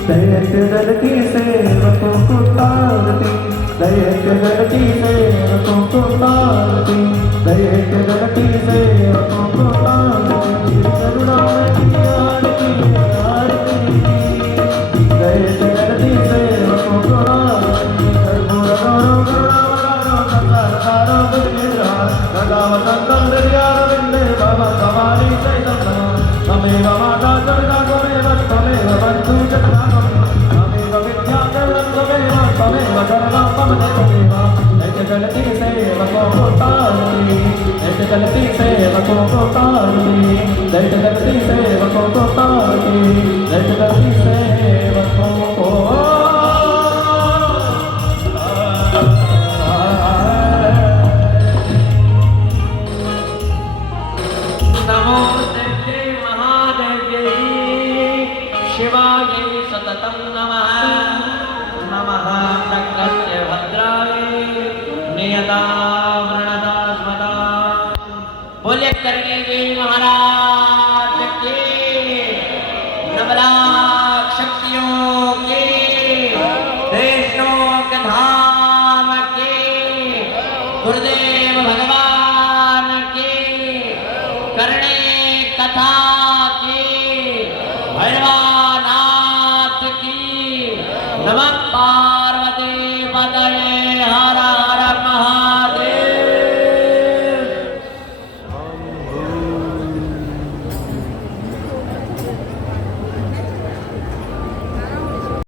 दैत्य दलती सेवकों को तारती, दैत्य दलती सेवकों को तारती, दैत्य दलती सेवकों को तारती, श्री करुणामय की आरती है आरती, दैत्य दलती सेवकों को तारती। कर्पूर गौरव करुणावतारो संसारसारो बुद्धिद्रः गदावदन्तं हृदयारविन्दे भवं भवानी चैतन्यः। त्वमेव माता च पिता त्वमेव त्वमेव बन्धुः च सखा त्वमेव विद्या च त्वमेव त्वमेव शरणं मम देवदेव। दैत्य दलती सेवकों को तारती, दैत्य दलती सेवकों को तारती, दैत्य दलती सेवकों को तारती, दैत्य दलती सेवकों को। करनी देवी महाराज की, नवलाख शक्तियों की, वैष्णो के धाम की, गुरुदेव भगवान